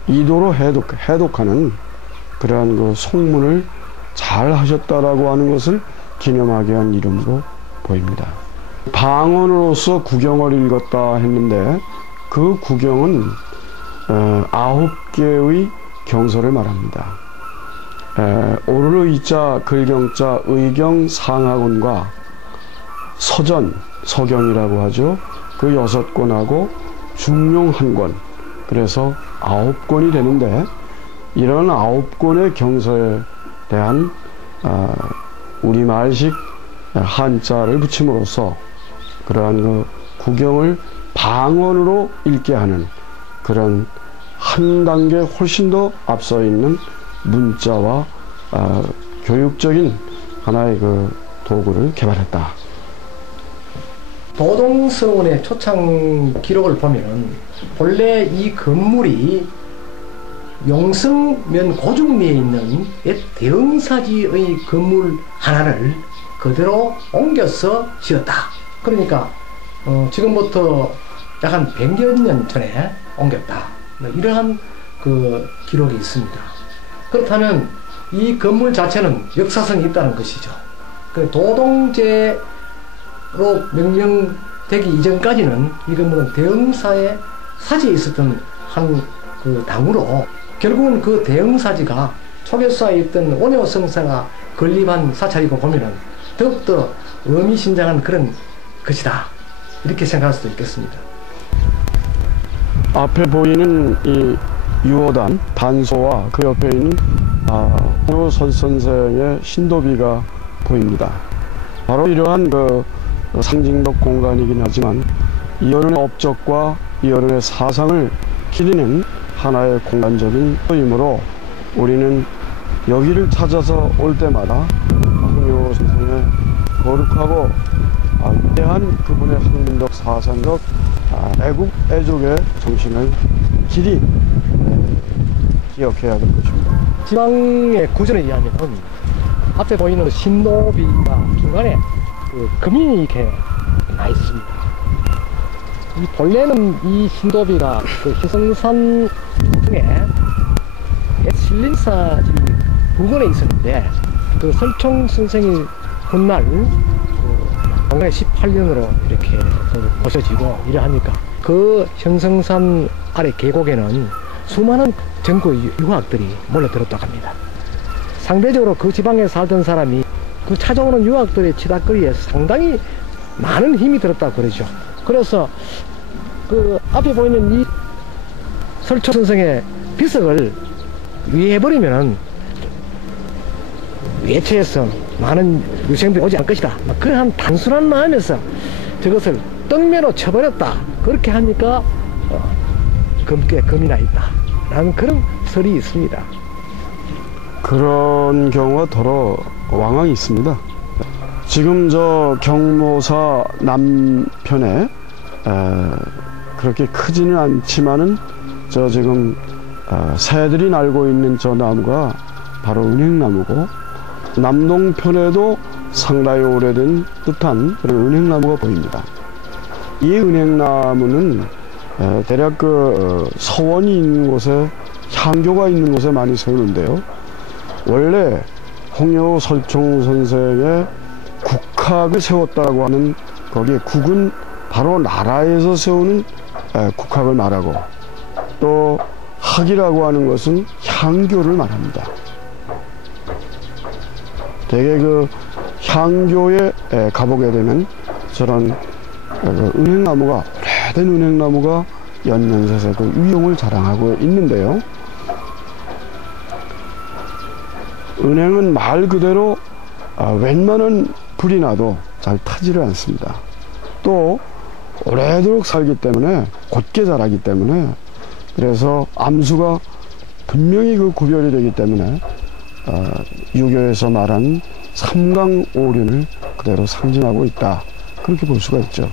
이도로 해독하는 그러한 그 송문을 잘 하셨다라고 하는 것을 기념하게 한 이름으로 보입니다. 방언으로서 구경을 읽었다 했는데 그 구경은 9개의 경서를 말합니다. 오르르 이자 글경자 의경 상하군과 서전 서경이라고 하죠. 그 6권하고 중용 1권 그래서 9권이 되는데 이런 9권의 경서에 대한 우리말식 한자를 붙임으로써 그러한 그 구경을 방언으로 읽게 하는 그런 한 단계 훨씬 더 앞서 있는 문자와 교육적인 하나의 그 도구를 개발했다. 도동서원의 초창 기록을 보면 본래 이 건물이 용성면 고중리에 있는 옛 대흥사지의 건물 하나를 그대로 옮겨서 지었다. 그러니까 지금부터 약 한 100여 년 전에 옮겼다. 이러한 그 기록이 있습니다. 그렇다면 이 건물 자체는 역사성이 있다는 것이죠. 그 도동제로 명명되기 이전까지는 이 건물은 대흥사의 사지에 있었던 한 그 당으로 결국은 그 대흥사지가 초교사에 있던 원효성사가 건립한 사찰이고 보면은 더욱더 의미심장한 그런 것이다. 이렇게 생각할 수도 있겠습니다. 앞에 보이는 이 유호단 단소와 그 옆에 있는 홍효 선생의 신도비가 보입니다. 바로 이러한 그 상징적 공간이긴 하지만 이어른의 업적과 이어른의 사상을 기리는 하나의 공간적인 의미로 우리는 여기를 찾아서 올 때마다 홍효 선생의 거룩하고 위대한 그분의 학문적 사상적 애국 애족의 정신을 길이 기억해야 될 것입니다. 지방의 구전에 의하면 앞에 보이는 신도비가 중간에 그 금이 이렇게 나 있습니다. 이 본래는 이 신도비가 그 희성산 중에 신림사 부근에 있었는데 그 설총 선생이 훗날 공元 18년으로 이렇게 모셔지고 이러하니까 그 형성산 아래 계곡에는 수많은 전국 유학들이 몰려들었다고 합니다. 상대적으로 그 지방에 살던 사람이 그 찾아오는 유학들의 치닫거리에 상당히 많은 힘이 들었다고 그러죠. 그래서 그 앞에 보이는 이 설총 선생의 비석을 위해버리면은 외처에서 많은 유생들이 오지 않을 것이다. 그러한 단순한 마음에서 저것을 떡매로 쳐버렸다. 그렇게 하니까 금께 금이 나 있다. 라는 그런 설이 있습니다. 그런 경우가 더러 왕왕 있습니다. 지금 저 경모사 남편에 그렇게 크지는 않지만은 저 지금 새들이 날고 있는 저 나무가 바로 은행나무고, 남동편에도 상당히 오래된 듯한 그런 은행나무가 보입니다. 이 은행나무는 대략 그 서원이 있는 곳에, 향교가 있는 곳에 많이 세우는데요. 원래 홍효 설총 선생의 국학을 세웠다고 하는, 거기에 국은 바로 나라에서 세우는 국학을 말하고, 또 학이라고 하는 것은 향교를 말합니다. 대개 그 향교에 가보게 되면 저런 은행나무가, 오래된 은행나무가 연년새새 그 위용을 자랑하고 있는데요. 은행은 말 그대로 웬만한 불이 나도 잘 타지를 않습니다. 또 오래도록 살기 때문에, 곧게 자라기 때문에, 그래서 암수가 분명히 그 구별이 되기 때문에 유교에서 말한 삼강오륜을 그대로 상징하고 있다, 그렇게 볼 수가 있죠.